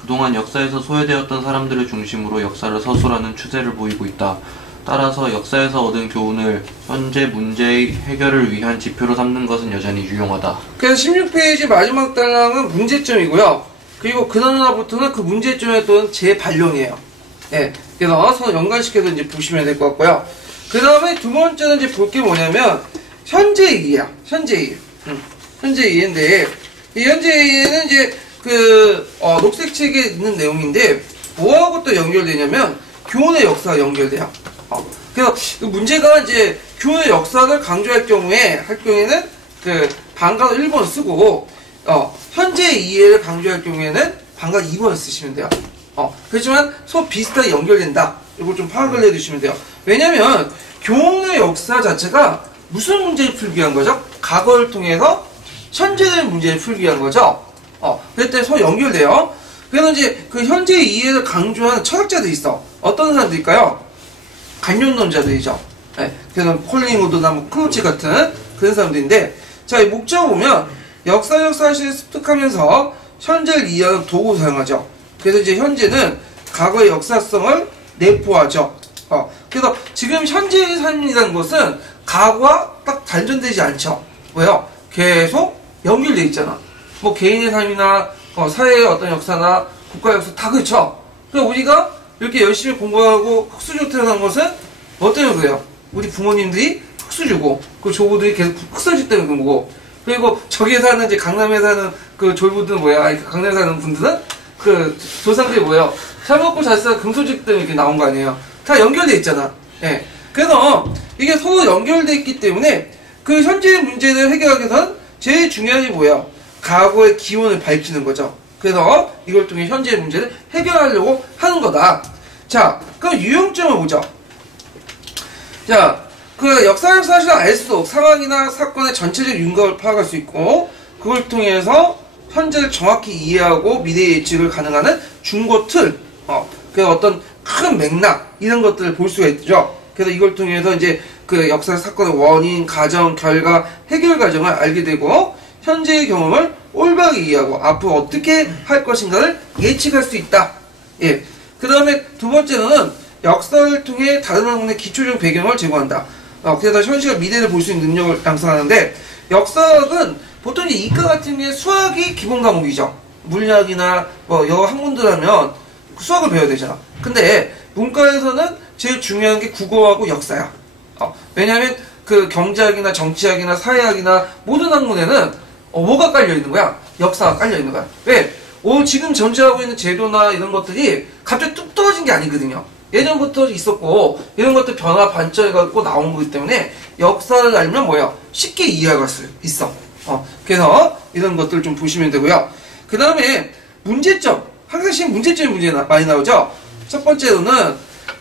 그동안 역사에서 소외되었던 사람들을 중심으로 역사를 서술하는 추세를 보이고 있다. 따라서 역사에서 얻은 교훈을 현재 문제의 해결을 위한 지표로 삼는 것은 여전히 유용하다. 그래서 16페이지 마지막 단락은 문제점이고요. 그리고 그러나부터는 그 문제점에 또는 재발령이에요. 예. 그래서 서로 연관시켜서 이제 보시면 될 것 같고요. 그 다음에 두 번째는 이제 볼 게 뭐냐면 현재이야. 현재이. 현재이인데 이 현재이는 이제 녹색 책에 있는 내용인데 뭐하고 또 연결되냐면 교훈의 역사가 연결돼요. 그래서 그 문제가 이제 교훈의 역사를 강조할 경우에는 방과후 1번 쓰고 현재의 이해를 강조할 경우에는 방과후 2번 쓰시면 돼요. 그렇지만 서로 비슷하게 연결된다. 이걸 좀 파악을 해두시면 돼요. 왜냐면 교훈의 역사 자체가 무슨 문제를 풀기 위한 거죠? 과거를 통해서 현재의 문제를 풀기 위한 거죠. 그럴 때 서로 연결돼요. 그래서 이제 그 현재의 이해를 강조하는 철학자들이 있어. 어떤 사람들일까요? 관념론자들이죠. 네, 그래서 콜링우드나 뭐 클로치 같은 그런 사람들인데, 자, 이 목적을 보면 역사 사실을 습득하면서 현재를 이해하는 도구를 사용하죠. 그래서 이제 현재는 과거의 역사성을 내포하죠. 그래서 지금 현재의 삶이라는 것은 과거와 딱 단절되지 않죠. 왜요? 계속 연결돼 있잖아. 뭐 개인의 삶이나 사회의 어떤 역사나 국가 역사 다 그렇죠. 그래서 우리가 이렇게 열심히 공부하고 흙수저 태어난 것은 뭐 때문에 그래요? 우리 부모님들이 흙수주고 그 조부들이 계속 흙수저 때문에 그런 거고, 그리고 저기에 사는 이제 강남에 사는 그 졸부들은 뭐야? 강남에 사는 분들은 그 조상들이 뭐예요? 잘 먹고 잘 살아 금소직 때문에 이렇게 나온 거 아니에요? 다 연결돼 있잖아. 예. 그래서 이게 서로 연결돼 있기 때문에 그 현재의 문제를 해결하기 위해서는 제일 중요한 게 뭐예요? 과거의 기원을 밝히는 거죠. 그래서 이걸 통해 현재의 문제를 해결하려고 하는 거다. 자, 그럼 유형점을 보죠. 자, 그 역사적 사실을 알수록 상황이나 사건의 전체적 윤곽을 파악할 수 있고, 그걸 통해서 현재를 정확히 이해하고 미래 예측을 가능하는 중고 틀, 그 어떤 큰 맥락, 이런 것들을 볼 수가 있죠. 그래서 이걸 통해서 이제 그 역사 사건의 원인, 과정, 결과, 해결 과정을 알게 되고, 현재의 경험을 올바르게 이해하고 앞으로 어떻게 할 것인가를 예측할 수 있다. 예. 그 다음에 두 번째는 역사를 통해 다른 학문의 기초적 배경을 제공한다. 그래서 현실과 미래를 볼 수 있는 능력을 양성하는데, 역사학은 보통 이제 이과 같은 게 수학이 기본 과목이죠. 물리학이나 뭐 여러 학문들 하면 수학을 배워야 되잖아. 근데 문과에서는 제일 중요한 게 국어하고 역사야. 왜냐하면 그 경제학이나 정치학이나 사회학이나 모든 학문에는 뭐가 깔려있는 거야? 역사가 깔려있는 거야. 왜? 지금 전제하고 있는 제도나 이런 것들이 갑자기 뚝 떨어진 게 아니거든요. 예전부터 있었고, 이런 것들 변화 반전해갖고 나온 거기 때문에 역사를 알면 뭐야? 쉽게 이해할 수 있어. 그래서 이런 것들 좀 보시면 되고요. 그 다음에 문제점. 항상 문제점이 많이 나오죠? 첫 번째로는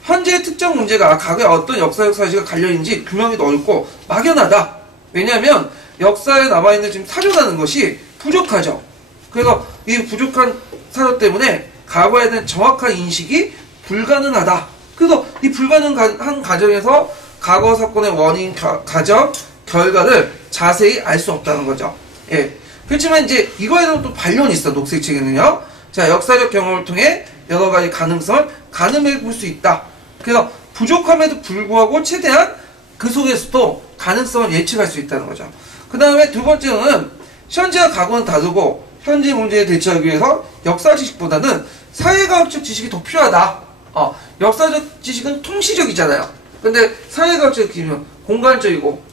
현재의 특정 문제가 과거의 어떤 역사적 사실과 관련인지 규명이 어렵고 막연하다. 왜냐하면 역사에 남아있는 지금 사료라는 것이 부족하죠. 그래서 이 부족한 사료 때문에 과거에 대한 정확한 인식이 불가능하다. 그래서 이 불가능한 과정에서 과거 사건의 원인, 과정, 결과를 자세히 알 수 없다는 거죠. 예. 그렇지만 이제 이거에는 또 반론이 있어, 녹색책에는요. 자, 역사적 경험을 통해 여러 가지 가능성을 가늠해 볼 수 있다. 그래서 부족함에도 불구하고 최대한 그 속에서도 가능성을 예측할 수 있다는 거죠. 그 다음에 두 번째는 현재와 과거는 다르고 현재 문제에 대처하기 위해서 역사 지식보다는 사회과학적 지식이 더 필요하다. 역사적 지식은 통시적이잖아요. 근데 사회과학적 지식은 공간적이고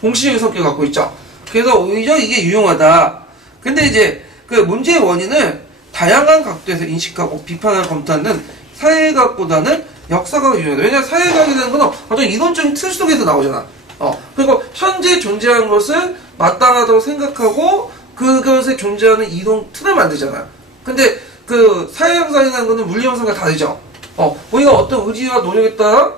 공시적인 성격을 갖고 있죠. 그래서 오히려 이게 유용하다. 근데 이제 그 문제의 원인을 다양한 각도에서 인식하고 비판을 검토하는 사회과학보다는 역사과학이 유용하다. 왜냐하면 사회과학이라는 건 어떤 이론적인 틀 속에서 나오잖아. 그리고 현재 존재하는 것을 마땅하다고 생각하고 그것에 존재하는 이론 틀을 만들잖아. 근데 그 사회형상이라는 거는 물리형상과 다르죠. 우리가 어떤 의지와 노력에 따라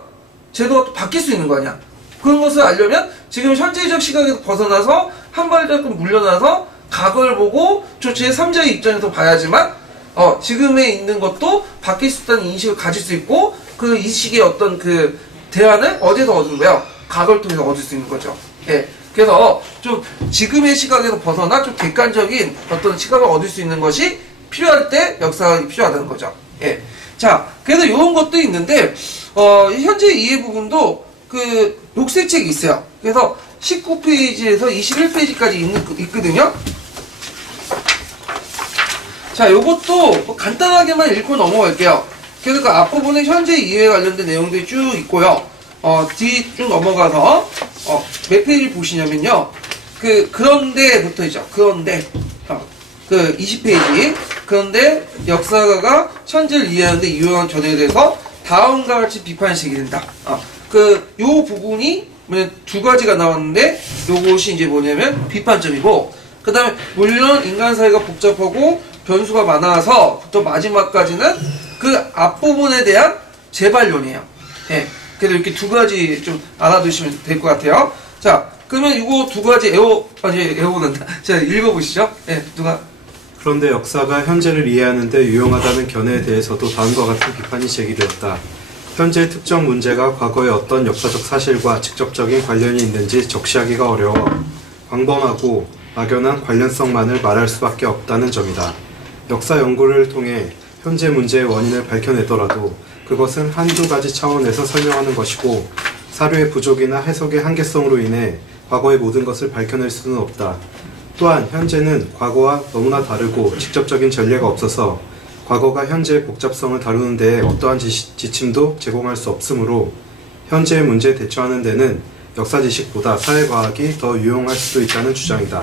제도가 또 바뀔 수 있는 거 아니야. 그런 것을 알려면 지금 현재적 시각에서 벗어나서 한 발자국 물러나서 과거를 보고 저 제3자의 입장에서 봐야지만 지금에 있는 것도 바뀔 수 있다는 인식을 가질 수 있고 그 인식의 어떤 그 대안을 어디서 얻는 거야? 과거를 통해서 얻을 수 있는 거죠. 예. 그래서 좀 지금의 시각에서 벗어나 좀 객관적인 어떤 시각을 얻을 수 있는 것이 필요할 때 역사가 필요하다는 거죠. 예. 자, 그래서 이런 것도 있는데 현재 이해 부분도 그 녹색책이 있어요. 그래서 19페이지에서 21페이지까지 있거든요. 자, 요것도 뭐 간단하게만 읽고 넘어갈게요. 그래서 그 앞부분에 현재 이해에 관련된 내용들이 쭉 있고요. 뒤 쭉 넘어가서 몇 페이지 보시냐면요. 그런데부터 있죠. 그런데 그 20페이지. 그런데 역사가가 현재를 이해하는데 유용한 견해에 대해서 다음과 같이 비판식이 된다. 요 부분이 두 가지가 나왔는데 요것이 이제 뭐냐면 비판점이고, 그 다음에 물론 인간 사회가 복잡하고 변수가 많아서 또 마지막까지는 그 앞부분에 대한 재발론이에요. 예. 그래서 이렇게 두 가지 좀 알아두시면 될 것 같아요. 자, 그러면 이거 두 가지 애호난다. 자, 읽어보시죠. 예, 누가. 그런데 역사가 현재를 이해하는 데 유용하다는 견해에 대해서도 다음과 같은 비판이 제기되었다. 현재의 특정 문제가 과거의 어떤 역사적 사실과 직접적인 관련이 있는지 적시하기가 어려워 광범하고 막연한 관련성만을 말할 수밖에 없다는 점이다. 역사 연구를 통해 현재 문제의 원인을 밝혀내더라도 그것은 한두 가지 차원에서 설명하는 것이고 사료의 부족이나 해석의 한계성으로 인해 과거의 모든 것을 밝혀낼 수는 없다. 또한 현재는 과거와 너무나 다르고 직접적인 전례가 없어서 과거가 현재의 복잡성을 다루는 데에 어떠한 지침도 제공할 수 없으므로 현재의 문제에 대처하는 데는 역사 지식보다 사회과학이 더 유용할 수도 있다는 주장이다.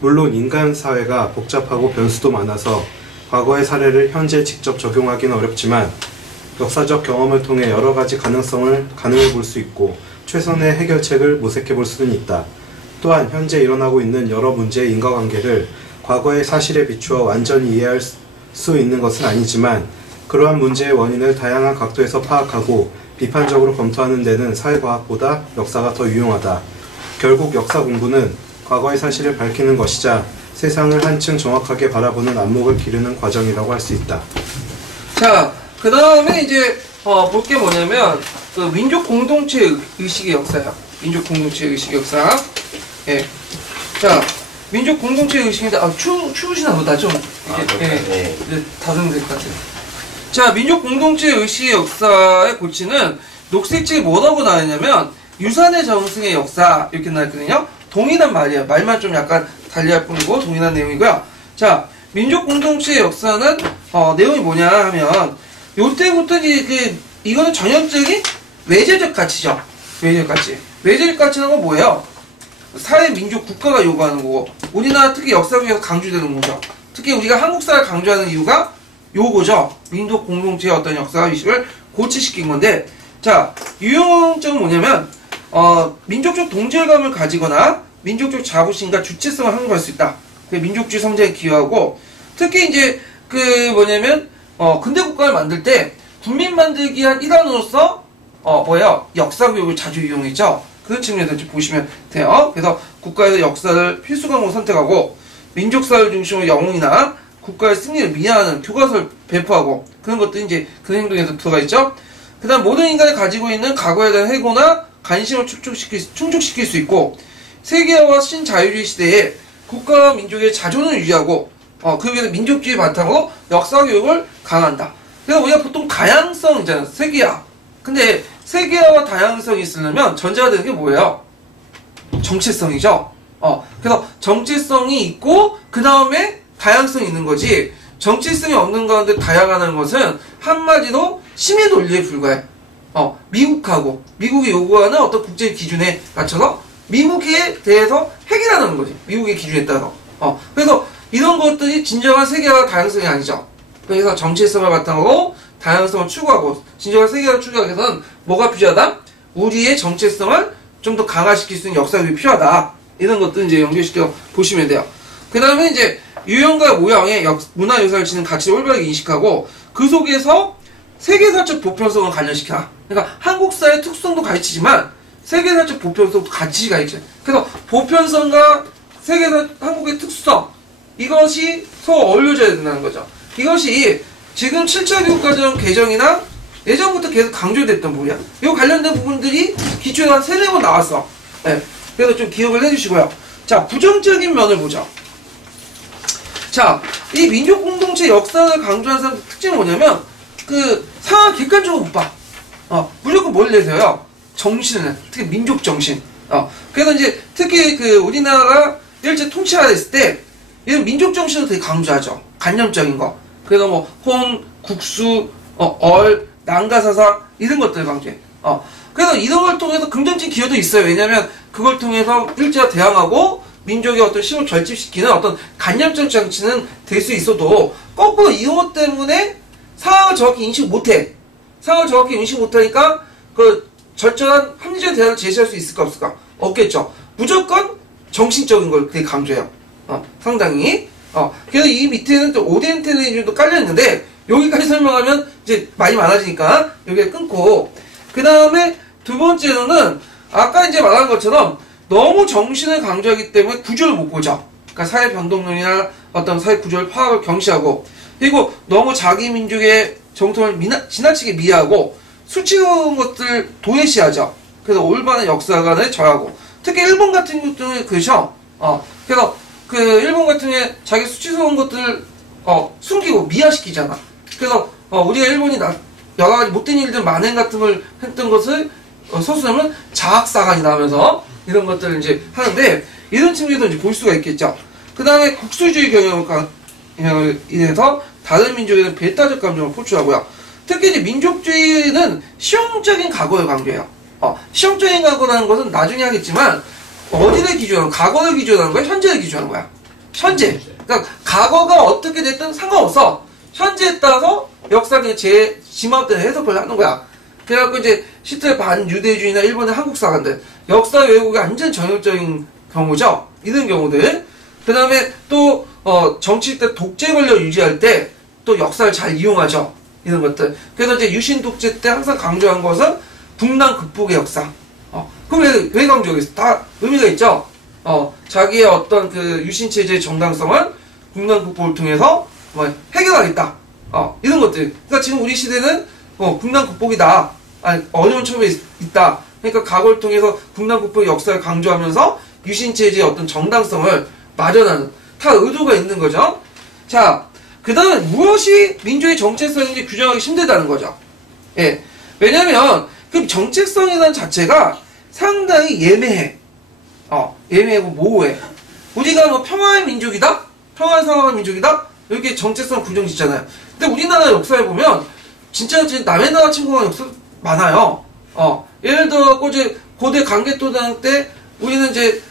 물론 인간 사회가 복잡하고 변수도 많아서 과거의 사례를 현재에 직접 적용하기는 어렵지만 역사적 경험을 통해 여러 가지 가능성을 가늠해 볼 수 있고 최선의 해결책을 모색해 볼 수는 있다. 또한 현재 일어나고 있는 여러 문제의 인과관계를 과거의 사실에 비추어 완전히 이해할 수 있는 것은 아니지만 그러한 문제의 원인을 다양한 각도에서 파악하고 비판적으로 검토하는 데는 사회과학보다 역사가 더 유용하다. 결국 역사 공부는 과거의 사실을 밝히는 것이자 세상을 한층 정확하게 바라보는 안목을 기르는 과정이라고 할 수 있다. 자, 그 다음에 이제 볼 게 뭐냐면 그 민족 공동체 의식의 역사예요. 민족 공동체 의식의 역사. 예. 자, 민족 공동체 의식인데 추우시나 보다 좀 이렇게 네. 다듬으면 될 것 같아요. 자, 민족 공동체 의식의 역사의 고치는 녹색책이 뭐라고 나왔냐면 유산의 정승의 역사 이렇게 나왔거든요. 동일한 말이에요. 말만 좀 약간 달리할 뿐이고 동일한 내용이고요. 자, 민족 공동체의 역사는 내용이 뭐냐 하면 요때부터 이제 이거는 전형적인 외제적 가치죠. 외제적 가치. 외제적 가치는 건 뭐예요? 사회, 민족, 국가가 요구하는 거고 우리나라 특히 역사국에서 강조되는 거죠. 특히 우리가 한국사를 강조하는 이유가 요거죠. 민족 공동체의 어떤 역사 의식을 고취시킨 건데, 자, 유용점은 뭐냐면 민족적 동질감을 가지거나 민족적 자부심과 주체성을 확립할 수 있다. 민족주의 성장에 기여하고 특히 이제 뭐냐면 근대 국가를 만들 때 국민 만들기 한 일환으로서 뭐예요? 역사 교육을 자주 이용했죠. 그런 측면에서 좀 보시면 돼요. 그래서 국가에서 역사를 필수 과목으로 선택하고 민족사를 중심으로 영웅이나 국가의 승리를 미화하는 교과서를 배포하고 그런 것들이 이제 그 행동에서 들어가 있죠. 그 다음 모든 인간이 가지고 있는 과거에 대한 회고나 관심을 충족시킬 수 있고 세계화와 신자유주의 시대에 국가와 민족의 자존을 유지하고 그 위에서 민족주의 바탕으로 역사 교육을 강화한다. 그래서 우리가 보통 다양성 있잖아요. 세계화. 근데 세계화와 다양성이 있으려면 전제가 되는 게 뭐예요? 정체성이죠. 그래서 정체성이 있고 그 다음에 다양성이 있는 거지. 정체성이 없는 가운데 다양하다는 것은 한마디로 심의 논리에 불과해. 미국이 요구하는 어떤 국제 기준에 맞춰서 미국에 대해서 해결하는 거지. 미국의 기준에 따라서. 그래서 이런 것들이 진정한 세계화 다양성이 아니죠. 그래서 정체성을 바탕으로 다양성을 추구하고 진정한 세계화를 추구하기 위해서는 뭐가 필요하다? 우리의 정체성을 좀 더 강화시킬 수 있는 역사교육이 필요하다. 이런 것들 이제 연결시켜 보시면 돼요. 그 다음에 이제 유형과 모형의 문화 요소를 지닌 가치를 올바르게 인식하고 그 속에서 세계사적 보편성을 관련시켜. 그러니까 한국사의 특성도 가르치지만 세계사적 보편성도 같이 가르쳐. 그래서 보편성과 한국의 특수성 이것이 서로 어울려져야 된다는 거죠. 이것이 지금 7차 교육과정 개정이나 예전부터 계속 강조됐던 부분이야. 이 관련된 부분들이 기초에 한 3-4번 나왔어. 네. 그래서 좀 기억을 해주시고요. 자, 부정적인 면을 보죠. 자, 이 민족 공동체 역사를 강조하는 사람들 특징은 뭐냐면 상황을 객관적으로 못 봐. 무조건 뭘 내세요? 정신을 내. 특히 민족 정신. 그래서 이제 특히 우리나라가 일제 통치가 됐을 때 이런 민족 정신을 되게 강조하죠. 관념적인 거. 그래서 뭐 혼, 국수, 난가사상 이런 것들을 강조해. 그래서 이런 걸 통해서 긍정적인 기여도 있어요. 왜냐하면 그걸 통해서 일제와 대항하고 민족의 어떤 힘을 결집시키는 어떤 관념적 장치는 될 수 있어도 거꾸로 이런 것 때문에 상황을 정확히 인식 못해. 상황을 정확히 인식 못하니까 절절한 합리적인 대안을 제시할 수 있을까 없을까? 없겠죠. 무조건 정신적인 걸 되게 강조해요. 상당히. 그래서 이 밑에는 또 오리엔탈리즘도 깔려있는데 여기까지 설명하면 이제 많이 많아지니까 여기에 끊고 그 다음에 두 번째로는 아까 이제 말한 것처럼 너무 정신을 강조하기 때문에 구조를 못 보죠. 그러니까 사회 변동론이나 어떤 사회 구조를 파악을 경시하고 그리고 너무 자기 민족의 정통을 지나치게 미화하고 수치스러운 것들 도외시하죠. 그래서 올바른 역사관을 저하고 특히 일본 같은 경우는 그렇죠. 그래서 일본 같은 경우에 자기 수치스러운 것들을 숨기고 미화시키잖아. 그래서 우리가 일본이 여러 가지 못된 일들 만행 같은 걸 했던 것을 서술하면 자학사관이 나오면서 이런 것들을 이제 하는데 이런 측면에서 이제 볼 수가 있겠죠. 그 다음에 국수주의 경향을 인해서 다른 민족에는 배타적 감정을 포출하고요. 특히 이제 민족주의는 실용적인 과거를 강조해요. 실용적인 과거라는 것은 나중에 하겠지만 어디를 기준하는 과거를 기준하는 거야? 현재를 기준하는 거야. 현재. 그러니까 과거가 어떻게 됐든 상관없어. 현재에 따라서 역사 그냥 제 지마음대로 해석을 하는 거야. 그래갖고 이제 시트의 반유대주의나 일본의 한국사관들 역사 왜곡이 완전 전형적인 경우죠. 이런 경우들. 그 다음에 또 정치 때 독재 권력 유지할 때 또 역사를 잘 이용하죠. 이런 것들. 그래서 이제 유신 독재 때 항상 강조한 것은 분단 극복의 역사. 그럼 왜 강조하겠어? 다 의미가 있죠. 자기의 어떤 유신 체제의 정당성을 분단 극복을 통해서 해결하겠다. 이런 것들. 그러니까 지금 우리 시대는 분단 극복이다. 어려운 처음에 있다. 그러니까 과거를 통해서 분단 극복의 역사를 강조하면서 유신 체제의 어떤 정당성을 마련하는 다 의도가 있는 거죠. 자, 그 다음에 무엇이 민족의 정체성인지 규정하기 힘들다는 거죠. 예. 왜냐면 그 정체성이라는 자체가 상당히 예매해. 예매하고 모호해. 우리가 뭐 평화의 민족이다? 평화의 상황의 민족이다? 이렇게 정체성 규정 짓잖아요. 근데 우리나라 역사에 보면 진짜 남의 나라 침공한 역사 많아요. 예를 들어 고대 강개토당 때 우리는 이제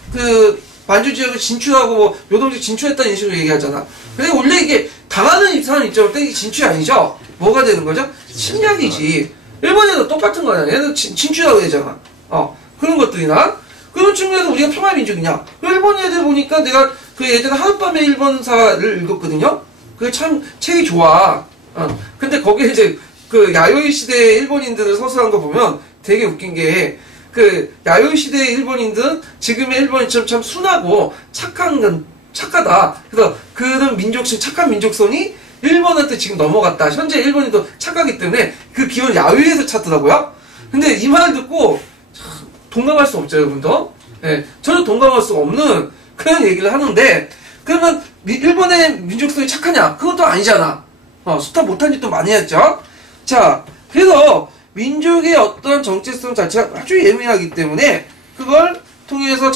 만주 지역을 진출하고 뭐 요동지 진출했다는 식으로 얘기하잖아. 근데 원래 이게 당하는 사람 입장으로 이게 진출이 아니죠. 뭐가 되는 거죠? 침략이지. 일본에도 똑같은 거야. 얘는 진출하고 되잖아. 그런 것들이나 그런 측면에서 우리가 평화 민족이냐? 일본 애들 보니까 내가 예전에 하룻밤에 일본사를 읽었거든요. 그게 참 책이 좋아. 근데 거기에 이제 그 야요이 시대의 일본인들을 서술한 거 보면 되게 웃긴 게, 그 야요이 시대의 일본인들은 지금의 일본인처럼 참 순하고 착하다. 그래서 그런 민족성, 착한 민족성이 일본한테 지금 넘어갔다. 현재 일본인도 착하기 때문에 그 기운을 야요이에서 찾더라고요. 근데 이 말 듣고 참 동감할 수 없죠, 여러분도. 예, 저는 동감할 수 없는 그런 얘기를 하는데, 그러면 일본의 민족성이 착하냐? 그건 또 아니잖아. 수타 못한 짓도 많이 했죠. 자, 그래서 민족의 어떤 정체성 자체가 아주 예민하기 때문에 그걸 통해서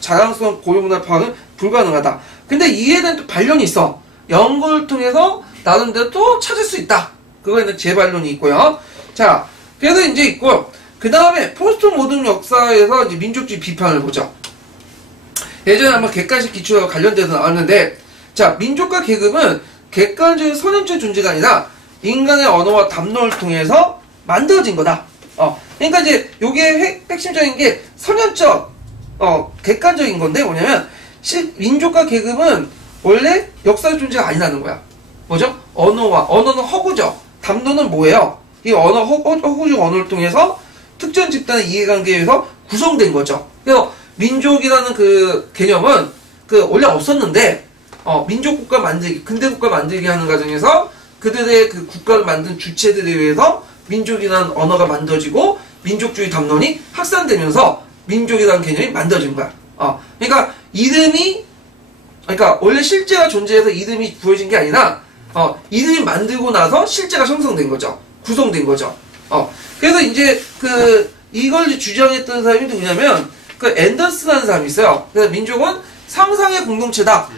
자랑스러운 고유문화 파악은 불가능하다. 근데 이에 대한 또 반론이 있어. 연구를 통해서 나름대로 또 찾을 수 있다. 그거에는 재반론이 있고요. 자, 그래서 이제 있고, 그 다음에 포스트 모던 역사에서 이제 민족주의 비판을 보죠. 예전에 한번 객관식 기초와 관련돼서 나왔는데, 자, 민족과 계급은 객관적인 선형적 존재가 아니라 인간의 언어와 담론을 통해서 만들어진 거다. 그러니까 이제 요게 핵심적인 게 선형적, 객관적인 건데 뭐냐면, 민족과 계급은 원래 역사적 존재가 아니라는 거야. 뭐죠? 언어는 허구죠. 담론은 뭐예요? 이 허구적 언어를 통해서 특정 집단의 이해관계에 의해서 구성된 거죠. 그래서 민족이라는 그 개념은 원래 없었는데, 민족국가 만들기, 근대국가 만들기 하는 과정에서 그들의 그 국가를 만든 주체들에 의해서 민족이라는 언어가 만들어지고 민족주의 담론이 확산되면서 민족이라는 개념이 만들어진 거야. 그러니까 그러니까 원래 실제가 존재해서 이름이 부여진 게 아니라, 이름이 만들고 나서 실제가 형성된 거죠. 구성된 거죠. 그래서 이제 이걸 주장했던 사람이 누구냐면, 앤더슨이라는 사람이 있어요. 그래서 민족은 상상의 공동체다.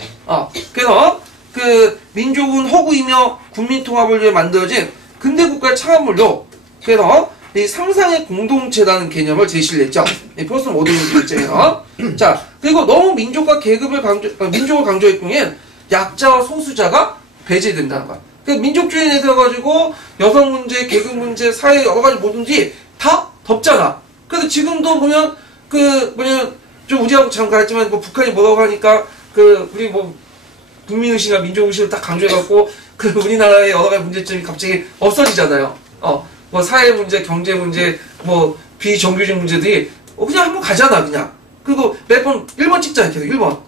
그래서 민족은 허구이며 국민 통합을 위해 만들어진 근대국가의 창합물로, 그래서 이 상상의 공동체라는 개념을 제시를 했죠. 이 포스트 모더니즘 입장에서. 자, 그리고 너무 민족을 강조했을 경우엔 약자와 소수자가 배제된다는 거야. 민족주의에 대해서 가지고 여성 문제, 계급 문제, 사회 여러 가지 뭐든지 다 덮잖아. 그래서 지금도 보면 좀 우리하고 잠깐 했지만 북한이 뭐라고 하니까 우리 국민의식이나 민족의식을 딱 강조해갖고 우리나라의 여러 가지 문제점이 갑자기 없어지잖아요. 사회 문제, 경제 문제, 비정규직 문제들이 그냥 한번 가잖아, 그냥. 그리고 매번 1번 찍잖아, 계속 1번.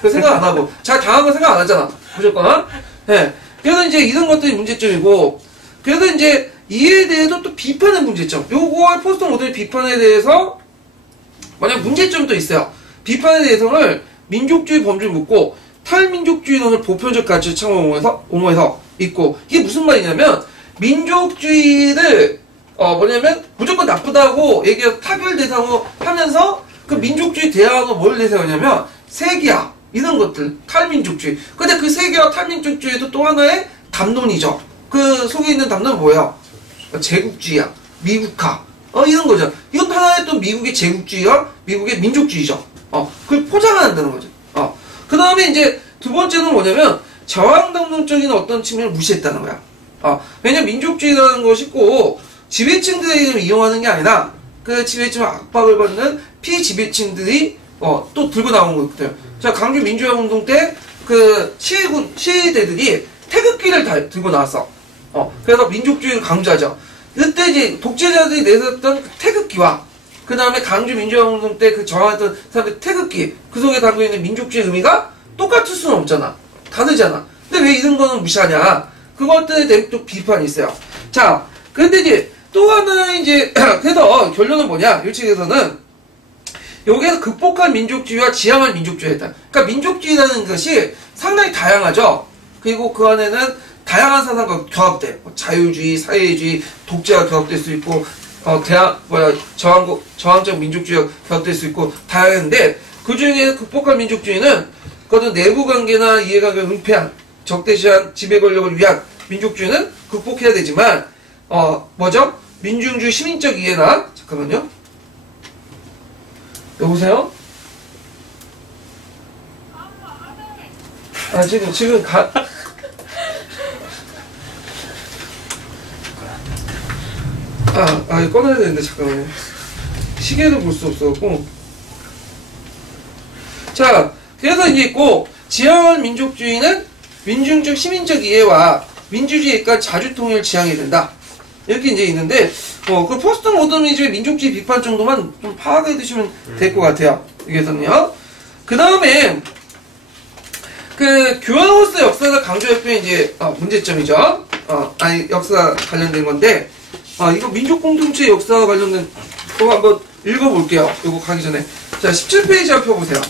그 생각 안 하고. 잘 당한 거 생각 안 하잖아. 무조건. 네. 그래서 이제 이런 것들이 문제점이고, 그래서 이제 이에 대해서 또 비판의 문제점. 요거의 포스트 모델 비판에 대해서 만약 문제점도 있어요. 비판에 대해서는 민족주의 범주를 묻고 탈민족주의론을 보편적 가치를 창업해서 옹호해서 있고, 이게 무슨 말이냐면 민족주의를 무조건 나쁘다고 얘기해서 타결 대상으로 하면서 그 민족주의 대항으로 뭘 내세우냐면 세계화 이런 것들, 탈민족주의. 근데 그 세계화 탈민족주의도 또 하나의 담론이죠. 그 속에 있는 담론은 뭐예요? 제국주의야, 미국화, 이런 거죠. 이건 하나의 또 미국의 제국주의와 미국의 민족주의죠. 그걸 포장한다는 거죠. 그 다음에 이제 두 번째는 뭐냐면 저항담론적인 어떤 측면을 무시했다는 거야. 왜냐면 민족주의라는 것이 꼭 지배층들의 이름을 이용하는 게 아니라 그 지배층 압박을 받는 피지배층들이 또 들고 나온 거거든요. 자, 강주 민주화운동 때 시위대들이 태극기를 다 들고 나왔어. 그래서 민족주의를 강조하죠. 그때 이제 독재자들이 내세웠던 그 태극기와 그 다음에 강주 민주화운동 때 저항했던 사람들 태극기, 그 속에 담고 있는 민족주의 의미가 똑같을 수는 없잖아. 다르잖아. 근데 왜 이런 거는 무시하냐? 그것들에 대해 또 비판이 있어요. 자, 근데 이제 또 하나는 이제 그래서 결론은 뭐냐? 이 책에서는 여기에서 극복한 민족주의와 지향할 민족주의였다. 그러니까 민족주의라는 것이 상당히 다양하죠. 그리고 그 안에는 다양한 사상과 결합돼. 자유주의, 사회주의, 독재가 결합될 수 있고, 저항적 민족주의가 결합될 수 있고 다양한데, 그 중에 극복한 민족주의는 그것은 내부 관계나 이해관계를 은폐한 적대시한 지배 권력을 위한 민족주의는 극복해야 되지만, 민중주의 시민적 이해나, 잠깐만요. 여보세요? 지금 이거 꺼내야 되는데, 잠깐만요. 시계를 볼 수 없어갖고. 자, 그래서 이제 있고, 지향할 민족주의는 민중적 시민적 이해와 민주주의에 자주 통일을 지향해야 된다. 이렇게 이제 있는데, 그 포스트 모더니즘의 민족주의 비판 정도만 좀 파악해 두시면 될 것 같아요. 여기에서는요. 그 다음에, 그, 교황으로서 역사를 강조했던 이제, 문제점이죠. 아니, 역사 관련된 건데, 이거 민족 공동체 역사와 관련된 거 한번 읽어볼게요. 이거 가기 전에. 자, 17페이지 한번 펴보세요.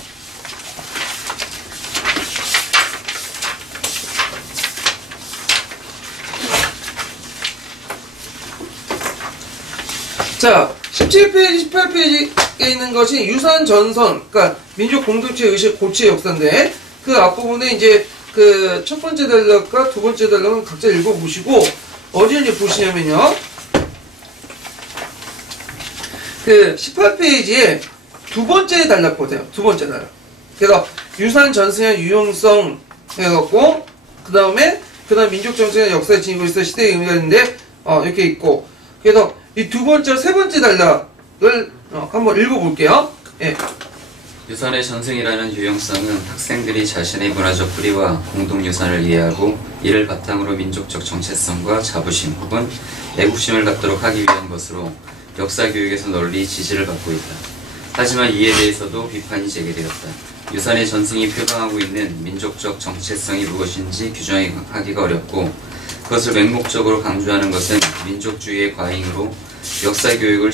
자, 17페이지, 18페이지에 있는 것이 유산 전선, 그러니까 민족 공동체 의식 고치의 역사인데, 그 앞부분에 이제 그 첫 번째 단락과 두 번째 단락은 각자 읽어보시고, 어디를 이제 보시냐면요. 그 18페이지에 두 번째 단락 보세요. 두 번째 단락. 그래서 유산 전선의 유용성 해갖고, 그 다음에 민족 정치의 역사의 진입으로 있어 시대의 의미가 있는데, 이렇게 있고, 그래서 이 두 번째, 세 번째 단락을 한번 읽어볼게요. 예. 유산의 전승이라는 유형성은 학생들이 자신의 문화적 뿌리와 공동유산을 이해하고 이를 바탕으로 민족적 정체성과 자부심 혹은 애국심을 갖도록 하기 위한 것으로 역사교육에서 널리 지지를 받고 있다. 하지만 이에 대해서도 비판이 제기되었다. 유산의 전승이 표방하고 있는 민족적 정체성이 무엇인지 규정하기가 어렵고 그것을 맹목적으로 강조하는 것은 민족주의의 과잉으로 역사교육을